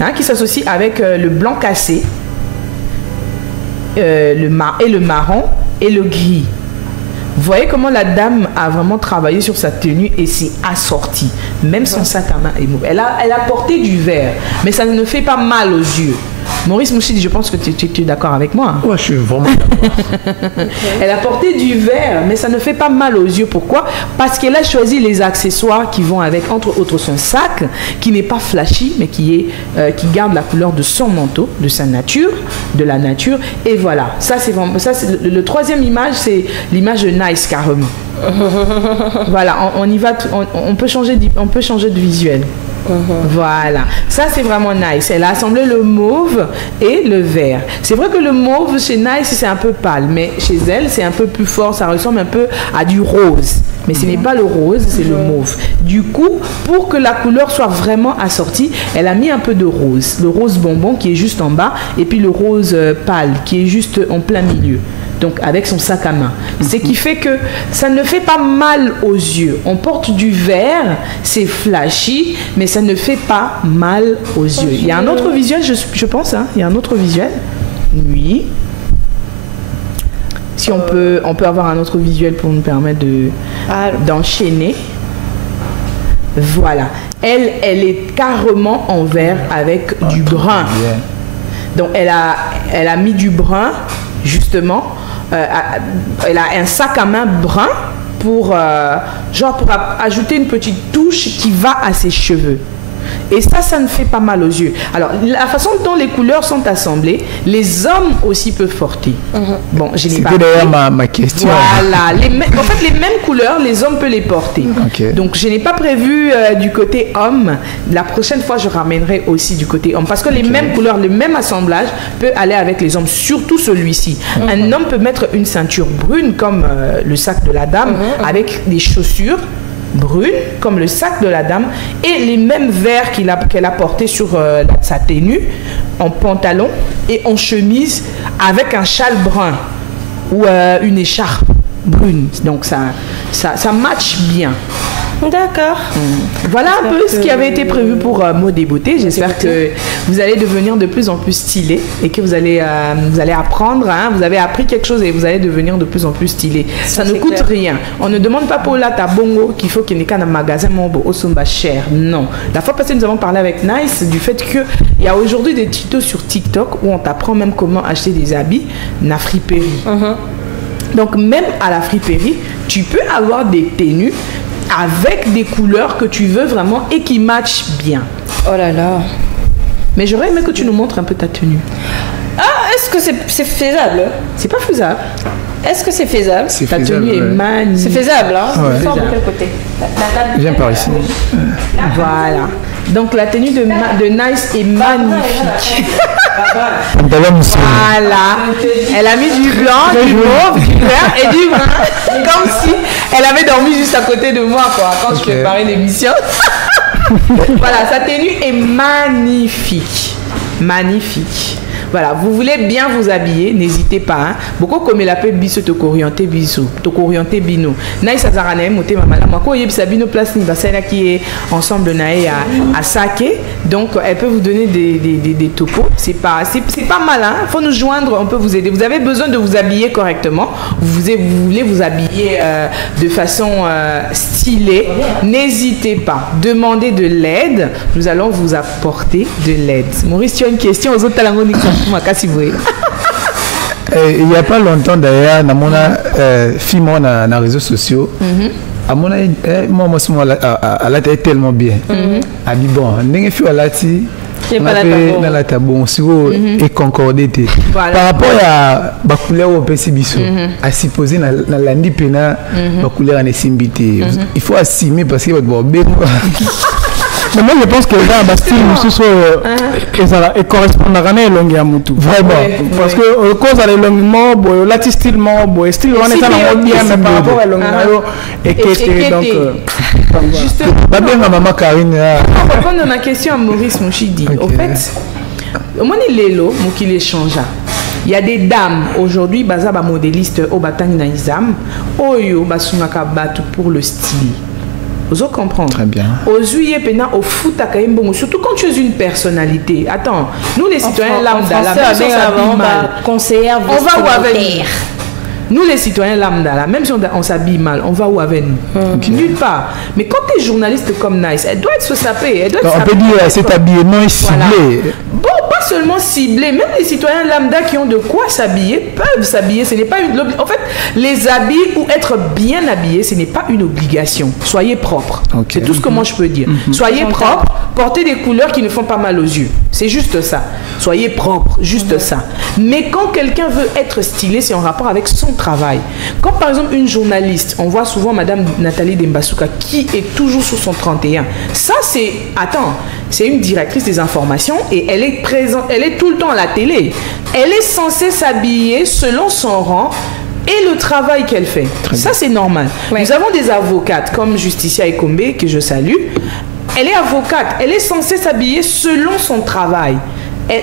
hein, qui s'associe avec le blanc cassé, le marron et le gris. Vous voyez comment la dame a vraiment travaillé sur sa tenue et s'est assortie. Même son sac à main est mauvais. Elle a porté du vert, mais ça ne fait pas mal aux yeux. Maurice Mouchidi, je pense que tu es d'accord avec moi. Oui, je suis vraiment d'accord. Elle a porté du vert, mais ça ne fait pas mal aux yeux. Pourquoi? Parce qu'elle a choisi les accessoires qui vont avec, entre autres son sac, qui n'est pas flashy, mais qui garde la couleur de son manteau, de sa nature, de la nature. Et voilà, ça c'est vraiment, le troisième image, c'est l'image de Nice carrément. Voilà, on y va, on peut changer de visuel. Voilà, ça c'est vraiment Nice. Elle a assemblé le mauve et le vert. C'est vrai que le mauve chez Nice c'est un peu pâle, mais chez elle c'est un peu plus fort, ça ressemble un peu à du rose. Mais ce n'est pas le rose, c'est le mauve. Du coup, pour que la couleur soit vraiment assortie, elle a mis un peu de rose. Le rose bonbon qui est juste en bas et puis le rose pâle qui est juste en plein milieu. Donc avec son sac à main. Ce qui fait que ça ne fait pas mal aux yeux. On porte du vert, c'est flashy, mais ça ne fait pas mal aux yeux. Il y a un autre visuel, je pense. Hein, il y a un autre visuel. Oui. Si on peut avoir un autre visuel pour nous permettre d'enchaîner. Voilà. Elle est carrément en vert avec du brun. Donc elle a mis du brun, justement. Elle a un sac à main brun pour ajouter une petite touche qui va à ses cheveux. Et ça ne fait pas mal aux yeux. Alors, la façon dont les couleurs sont assemblées, les hommes aussi peuvent porter. Bon, je n'ai pas... C'était d'ailleurs ma question. Voilà. En fait, les mêmes couleurs, les hommes peuvent les porter. Okay. Donc, je n'ai pas prévu du côté homme. La prochaine fois, je ramènerai aussi du côté homme. Parce que les mêmes couleurs, le même assemblage peut aller avec les hommes. Surtout celui-ci. Un homme peut mettre une ceinture brune, comme le sac de la dame, avec des chaussures brune comme le sac de la dame et les mêmes verres qu'elle a porté sur sa tenue en pantalon et en chemise avec un châle brun ou une écharpe. brune. Donc ça match bien. D'accord. Voilà un peu ce qui avait été prévu pour Mode et Beauté. J'espère que vous allez devenir de plus en plus stylé et que vous allez apprendre. Vous avez appris quelque chose et vous allez devenir de plus en plus stylé. Ça ne coûte rien. On ne demande pas pour la tabongo qu'il faut qu'il n'y ait qu'un magasin au somba cher. Non. La fois passée, nous avons parlé avec Nice du fait qu'il y a aujourd'hui des tutos sur TikTok où on t'apprend même comment acheter des habits na friperie. Donc même à la friperie, tu peux avoir des tenues avec des couleurs que tu veux vraiment et qui matchent bien. Oh là là. Mais j'aurais aimé que tu nous montres un peu ta tenue. Ah, est-ce que c'est faisable? C'est pas faisable. Est-ce que c'est faisable? Ta tenue est magnifique. C'est faisable, hein? Ouais. Sors de quel côté? Viens par ici. Voilà. Donc la tenue de Nice est magnifique. Voilà. Elle a mis du blanc, du mauve, du vert et du brun. Comme si elle avait dormi juste à côté de moi, quoi, quand je préparais l'émission. Voilà, sa tenue est magnifique. Magnifique. Voilà, vous voulez bien vous habiller, n'hésitez pas. Hein. Beaucoup comme elle appelle biso to orienté biso, to orienté bino. Naïs azarane moté mamala mako yebisa bino place ni basela qui est ensemble naé à Saké. Donc elle peut vous donner des topos. C'est pas mal hein. Faut nous joindre, on peut vous aider. Vous avez besoin de vous habiller correctement. Vous voulez vous habiller de façon stylée. N'hésitez pas. Demandez de l'aide. Nous allons vous apporter de l'aide. Maurice, tu as une question aux autres talents. Il n'y a pas longtemps d'ailleurs, dans mon film dans les réseaux sociaux, moi, elle était tellement bien. Elle dit bon, n'est-ce pas bon, si vous et concordé. Par rapport à la couleur au PCBiso, à supposer dans la nipena, la couleur en esimbité, il faut assumer parce que votre bon. Mais moi je pense que là, Bastille, et correspond à Rané et Longiamutu. Vraiment. Parce que au cause de l'Ongiamo, là, tu style mort, et style on est en bien, mais par rapport à l'Ongiamo, et que donc. Justement. Pas bien, ma maman Karine. Pour répondre à ma question à Maurice Mouchidi, au fait, au moins il est là, moi qui l'échange. Il y a des dames aujourd'hui, baza ba modéliste au batang na izam, oyo basunaka batu pour le style. Vous comprenez? Très bien. Aux juillet pena au foot à Kaimbo, surtout quand tu es une personnalité. Attends, nous les citoyens lambda, la même si on s'habille mal, conseillère on va où avec nous les citoyens lambda, là, même si on s'habille mal, on va où avec nous? Nulle part. Mais quand tu es journaliste comme Nice, elle doit être se saper. On peut dire cet habillement est ciblé. Voilà. Bon, pas seulement ciblé, même les citoyens lambda qui ont de quoi s'habiller peuvent s'habiller. Ce n'est pas une obligation. En fait, les habits ou être bien habillé, ce n'est pas une obligation. Soyez propre. C'est tout ce que moi je peux dire. Soyez propre, portez des couleurs qui ne font pas mal aux yeux. C'est juste ça. Soyez propre, juste ça. Mais quand quelqu'un veut être stylé, c'est en rapport avec son travail. Comme par exemple une journaliste, on voit souvent Madame Nathalie Dembasuka qui est toujours sur son 31. Ça c'est, c'est une directrice des informations et elle est présente, elle est tout le temps à la télé. Elle est censée s'habiller selon son rang et le travail qu'elle fait. Ça c'est normal. Ouais. Nous avons des avocates comme Justicia Ekombe que je salue. Elle est avocate, elle est censée s'habiller selon son travail.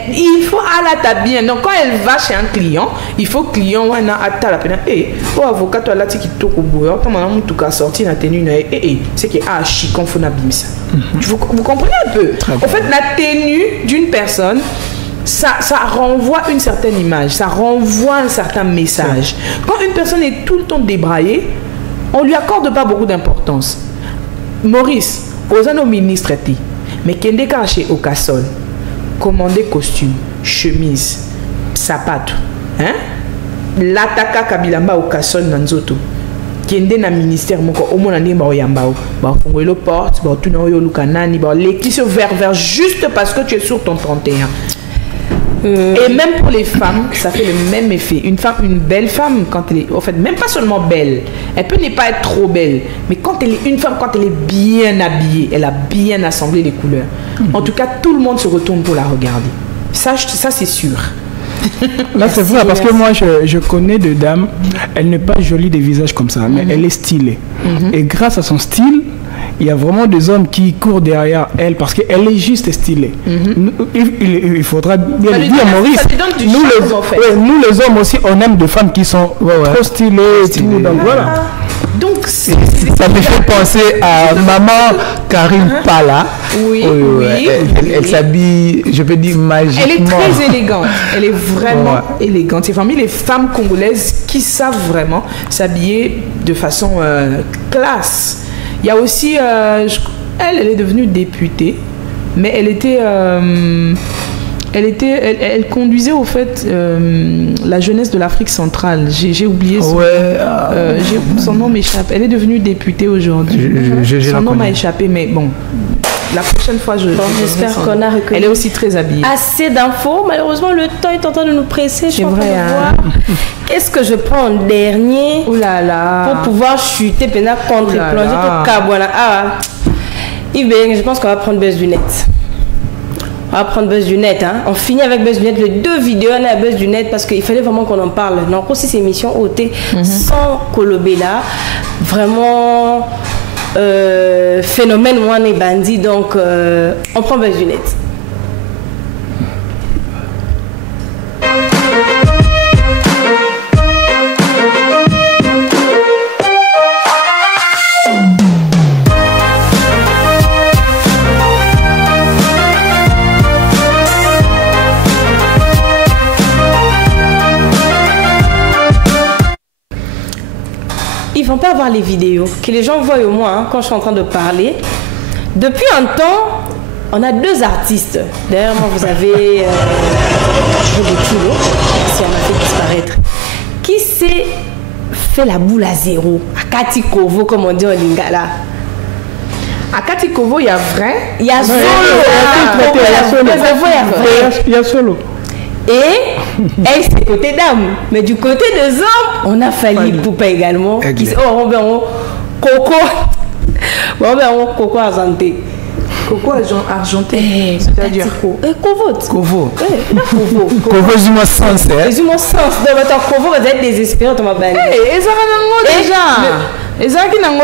Il faut aller t'habiller. Donc quand elle va chez un client, il faut que le client ait la peine. Oh avocat, toi là tu qui tourne au bout. En tout cas sorti la tenue. C'est que chic, on faut n'abîmer ça. Vous comprenez un peu? En fait, la tenue d'une personne, ça renvoie une certaine image, ça renvoie un certain message. Quand une personne est tout le temps débraillée, on lui accorde pas beaucoup d'importance. Maurice, aux nos ministres, mais Kende caché au cassol. Commander costume, chemise, sapato, hein? L'ataka kabilamba au kasson nanzoto. Kende na ministère moko au mona ndemba oyambao. Ba fongolo porte, ba tuna oyo lukanani, ba l'équipe vert juste parce que tu es sur ton 31. Et même pour les femmes, ça fait le même effet. Une belle femme, quand elle est, en fait, même pas seulement belle, elle peut ne pas être trop belle, mais quand elle est une femme, quand elle est bien habillée, elle a bien assemblé les couleurs. En tout cas, tout le monde se retourne pour la regarder. Ça c'est sûr. Là, c'est vrai, parce que moi, je connais des dames, elle n'est pas jolie des visages comme ça, mais elle est stylée. Et grâce à son style, il y a vraiment des hommes qui courent derrière elle parce qu'elle est juste stylée. Il faudra bien le dire, Maurice. Nous les hommes aussi, on aime des femmes qui sont trop stylées et tout. Donc voilà. Donc ça me fait penser à maman Karine Pala. Oui. Elle s'habille, je peux dire, magiquement. Elle est très élégante. Elle est vraiment élégante. C'est parmi les femmes congolaises qui savent vraiment s'habiller de façon classe. Il y a aussi, elle est devenue députée, mais elle conduisait au fait la jeunesse de l'Afrique centrale. J'ai oublié son nom m'échappe. Elle est devenue députée aujourd'hui. Son nom m'a échappé, mais bon. La prochaine fois, j'espère qu'on a reconnu. Elle est aussi très habillée. Assez d'infos. Malheureusement, le temps est en train de nous presser. Je suis en train de voir. Qu'est-ce que je prends en dernier pour pouvoir chuter, contre-plonger pour Kabouana. Je pense qu'on va prendre Buzz du Net. On va prendre Buzz du Net. On finit avec Buzz du Net. Les 2 vidéos, on a Buzz du Net parce qu'il fallait vraiment qu'on en parle. Donc, aussi, ces émissions OT sans Kolobela. Vraiment... phénomène One et Bandit, donc on prend Buzz du Net. Ils vont pas avoir les vidéos, que les gens voient au moins quand je suis en train de parler. Depuis un temps, on a 2 artistes. Derrière moi, vous avez Robotulo, si on m'a fait disparaître, qui s'est fait la boule à zéro. Akati Kovo, comme on dit en lingala. Akati Kovo, il y a vrai. Il y a solo. Il y a solo. Et elle, c'est côté dames. Mais du côté des hommes, on a Fali Poupa également. Qui Coco argenté. Coco argenté. C'est-à-dire Kovo. Kovo. Kovo, dis-moi sens. Dis-moi sens. Donc, Kovo, vous êtes désespéré, on m'a banni.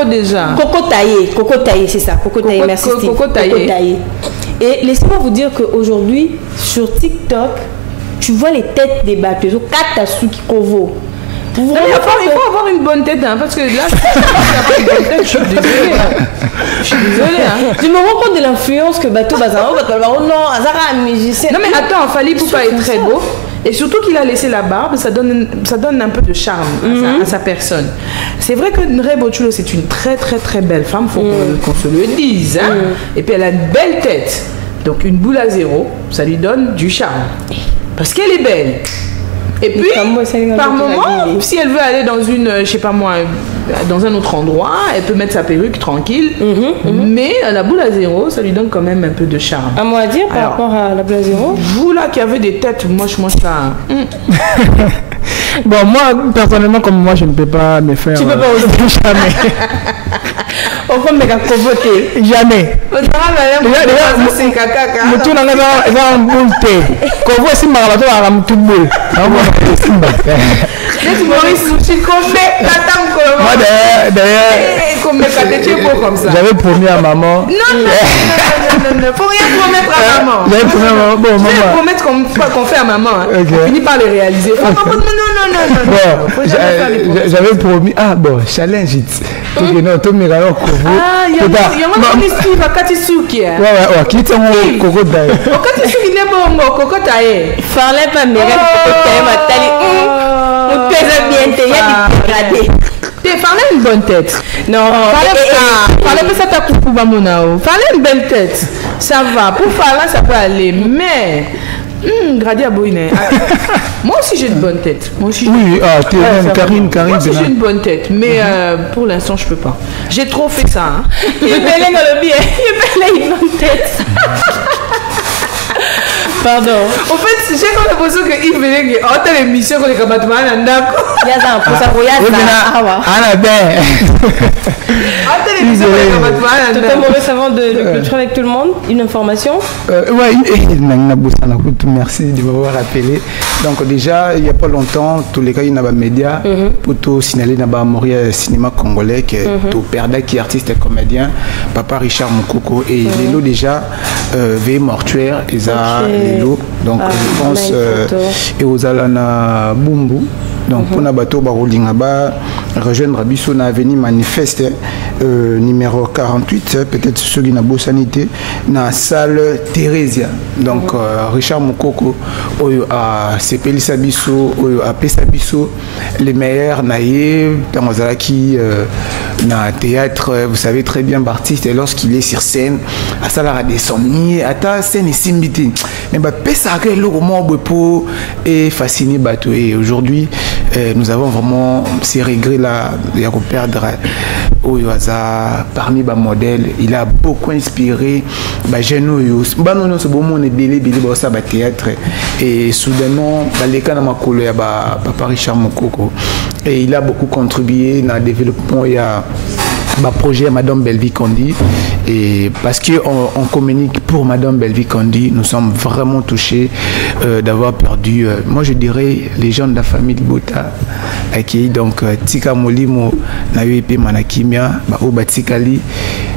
Déjà. Coco taillé, c'est ça. Coco taillé, merci. Coco taillé. Et laissez-moi vous dire qu'aujourd'hui, sur TikTok, tu vois les têtes des bateaux, Katasuki Kovo. Il faut avoir une bonne tête, parce que là, je suis désolée. Je me rends compte de l'influence que Bateau Bazaro, non, Azara musicien. Non, mais attends, Fali Poupa est très beau. Et surtout qu'il a laissé la barbe, ça donne un peu de charme à sa personne. C'est vrai que Robotulo, c'est une très très très belle femme, il faut qu'on se le dise. Et puis elle a une belle tête. Donc une boule à zéro, ça lui donne du charme. Parce qu'elle est belle. Et puis, par moment, si elle veut aller dans une, je sais pas moi, dans un autre endroit, elle peut mettre sa perruque tranquille. Mais la boule à zéro, ça lui donne quand même un peu de charme. À moi à dire par rapport à la boule à zéro. Vous là qui avez des têtes, moi je mange ça. Bon, moi, personnellement, comme moi, je ne peux pas me faire... Tu peux pas oser. Jamais. On peut me faire voter. Jamais. J'avais promis à maman. Non, faut rien promettre à maman. J'avais promis à maman. Bon, maman. Promettre qu'on fait à maman. On finit par les réaliser. Non. J'avais promis. Ah bon, challenge it. Il y a un Katisuki. Ouais, qui est un coco d'ail. Katisuki n'est pas un coco taillé. Fallait pas me regarder coco taillé, ma tali. On peut bien te regarder. Fallait une bonne tête. Non, fallait pas ça ta coupe pour Bamonao. Fallait une belle tête. Ça va. Pour Fallait, ça peut aller. Mais. Gradi Aboine. Moi aussi j'ai une bonne tête. Karine. Moi aussi j'ai une bonne tête. Mais pour l'instant je peux pas. J'ai trop fait ça. Il une bonne tête. Pardon. En fait, j'ai comme l'impression que Yves Belengue a telle émission qu'on est comme Batman. Il y a ça pour ça. Ana ben. A telle émission Tonton Maurice, avant de clôturer avec tout le monde, une information. Merci de m'avoir rappelé. Donc déjà, il n'y a pas longtemps, tous les cas, il y a des médias pour tout signaler dans le Montréal cinéma congolais que tout père qui est artiste et comédien, Papa Richard Mukoko et Lelo déjà veille mortuaire, ils ont Lelo. Donc je pense et aux Alana Bumbu. Donc pour Nabato Barolingaba rejoindre Abisso na avenue manifeste numéro 48 peut-être ceux qui n'ont pas sanité na salle Thérésia. Donc Richard Mukoko a Sepelisa Bisso a Pesa Bisso les meilleurs naïe dans qui na théâtre vous savez très bien artiste et lorsqu'il est sur scène à ça la descendre à ta scène et simbiti mais bah Pesa que le roman pour et fasciné bateau et aujourd'hui nous avons vraiment ces regrets là de perdre Oyoaza parmi les modèles. Il a beaucoup inspiré les jeunes. On est belé ça théâtre et soudainement les cas de Papa Richard Mukoko et il a beaucoup contribué dans le développement. Il y a projet Madame Belvi Kondi et parce qu'on communique pour Madame Belvi Kondi, nous sommes vraiment touchés d'avoir perdu, moi je dirais, les gens de la famille de Bota qui donc Tika Molimo Nayepe Manakimia, Oba Tikali,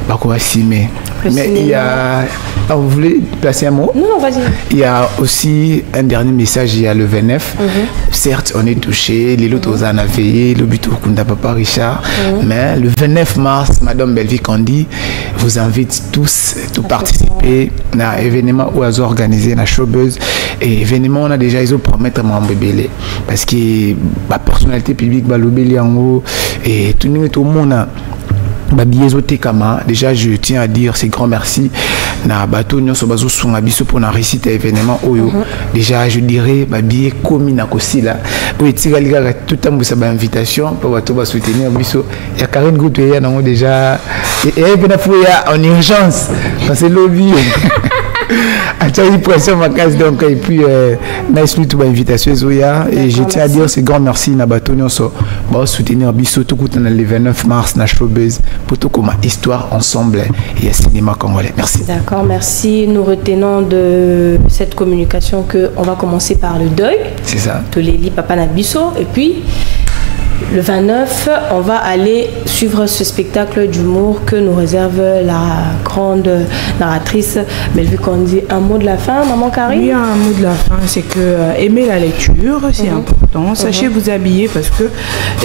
Bakoa Sime. Mais il y a. Ah, vous voulez placer un mot? Non, vas-y. Il y a aussi un dernier message, il y a le 29. Certes, on est touché, les autres en a veillé, le but Kunda Papa Richard. Mais le 29 mars, Madame Belvi Kondi vous invite tous à participer à un événement où ils ont organisé la showbuzz. Et événement, on a déjà, ils ont promis de m'embêter. Parce que la personnalité publique, le en haut, et tout le monde. Déjà, je tiens à dire ces grands merci. Na bateau nyo so bazo sunga biso pour na réussite événement oyo. Déjà, je dirais billet commis na kosila. Oui, tika liga tout temps ça ba invitation pour bateau ba soutenir biso. Il y a Karine Goutou ya nango déjà et ben en urgence parce que lobby. Une pression ma case donc et puis nice tout invitation Zoya et je tiens à dire ces grands merci na bateau nyo so ba soutenir biso tout coup le 29 mars na showbuzz pour tout comme histoire ensemble et cinéma congolais. Merci. D'accord, merci. Nous retenons de cette communication que on va commencer par le deuil. C'est ça. Toleli Papa Nabiso et puis le 29, on va aller suivre ce spectacle d'humour que nous réserve la grande narratrice Belvi Kondi. Un mot de la fin, Maman Karine? Oui, un mot de la fin, c'est que aimer la lecture, c'est important. Sachez vous habiller parce que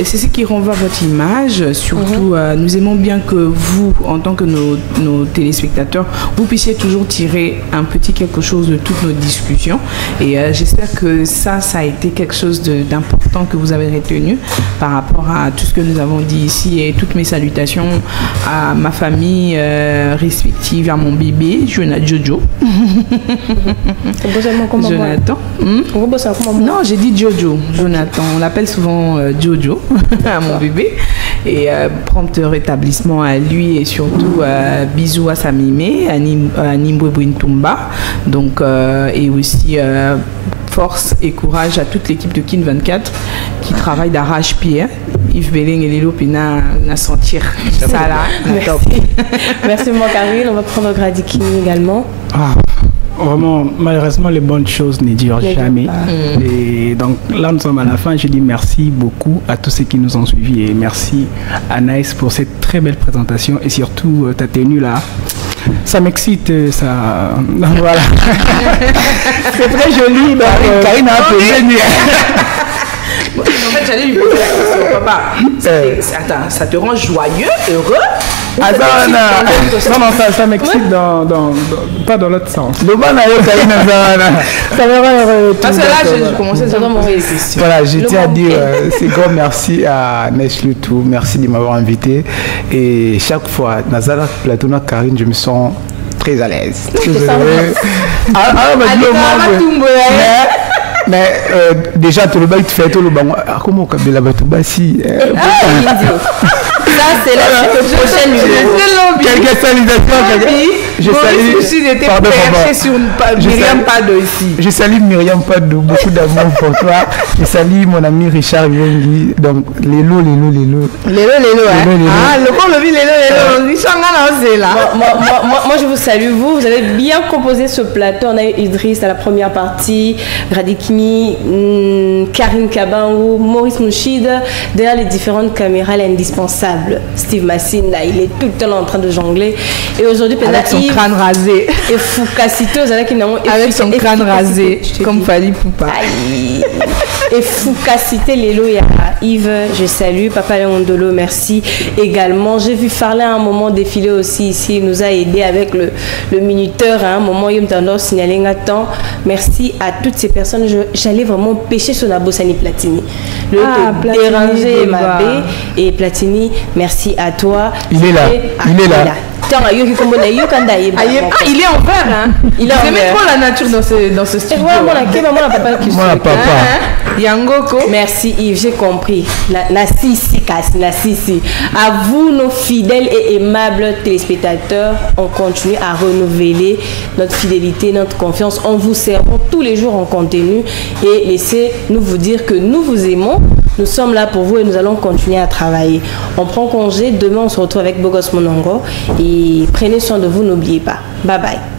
c'est ce qui renvoie votre image. Surtout, nous aimons bien que vous, en tant que nos téléspectateurs, vous puissiez toujours tirer un petit quelque chose de toutes nos discussions. Et j'espère que ça a été quelque chose d'important que vous avez retenu par rapport à tout ce que nous avons dit ici et toutes mes salutations à ma famille respective, à mon bébé, Jojo. Jonathan. Non, j'ai dit Jojo. Jonathan, on l'appelle souvent Jojo, à mon bébé. Et prompt rétablissement à lui et surtout bisous à sa mimée, à Nimbwe Ntumba. Donc, et aussi force et courage à toute l'équipe de Kin 24 qui travaille d'arrache-pied. Yves Belling et Lilo Pina à sentir ça là. Merci. Merci Karine. On va prendre Gradikini également. Vraiment, malheureusement, les bonnes choses ne durent jamais. Et donc là, nous sommes à la fin. Je dis merci beaucoup à tous ceux qui nous ont suivis et merci à Naïs pour cette très belle présentation et surtout ta tenue là. Ça m'excite, ça. Donc, voilà. C'est très joli. Karine a un peu gêné. En fait, j'allais lui poser la question, papa. Attends, ça te rend joyeux, heureux? Attends, non, ça m'excite pas dans l'autre sens. Ça me rend heureux. Parce que là, je commençais à m'envoyer des questions. Voilà, je tiens à dire c'est grand merci à Nestlé tout. Merci de m'avoir invité. Et chaque fois, Nazara Platona Karine, je me sens très à l'aise. Mais déjà, tout le bail fait tout le banc. Comment on la batubasi? Ça, c'est la prochaine vidéo. Quelques salutations. Je salue Myriam Pado, beaucoup d'amour pour toi. Je salue mon ami Richard Yengi. Donc, Lélo. Moi, je vous salue, vous avez bien composé ce plateau. On a eu Idriss à la première partie, Radikini, Karine Kabangou, Maurice Mouchid. Derrière les différentes caméras, l'indispensable Steve Massine, là, il est tout le temps en train de jongler. Et aujourd'hui, avec son crâne rasé. Et Foucassito, avec son crâne rasé, comme Fali Poupa. Et Foucassité, Lélo et Yves, je salue. Papa Léondolo, merci également. J'ai vu Farley à un moment défiler aussi ici. Il nous a aidé avec le minuteur. À un moment, il m'a signalé un temps. Merci à toutes ces personnes. J'allais vraiment pêcher sur la Bossani Platini. Le déranger Mabé et Platini, merci à toi. Il est là. Il est en vert, hein? Il est en vert. Trop la nature dans ce studio. Yangoko. Merci Yves, j'ai compris. La sisi. À vous, nos fidèles et aimables téléspectateurs, on continue à renouveler notre fidélité, notre confiance. On vous servons tous les jours en contenu et laissez-nous vous dire que nous vous aimons. Nous sommes là pour vous et nous allons continuer à travailler. On prend congé. Demain, on se retrouve avec Bogos Monongo. Et prenez soin de vous, n'oubliez pas. Bye bye.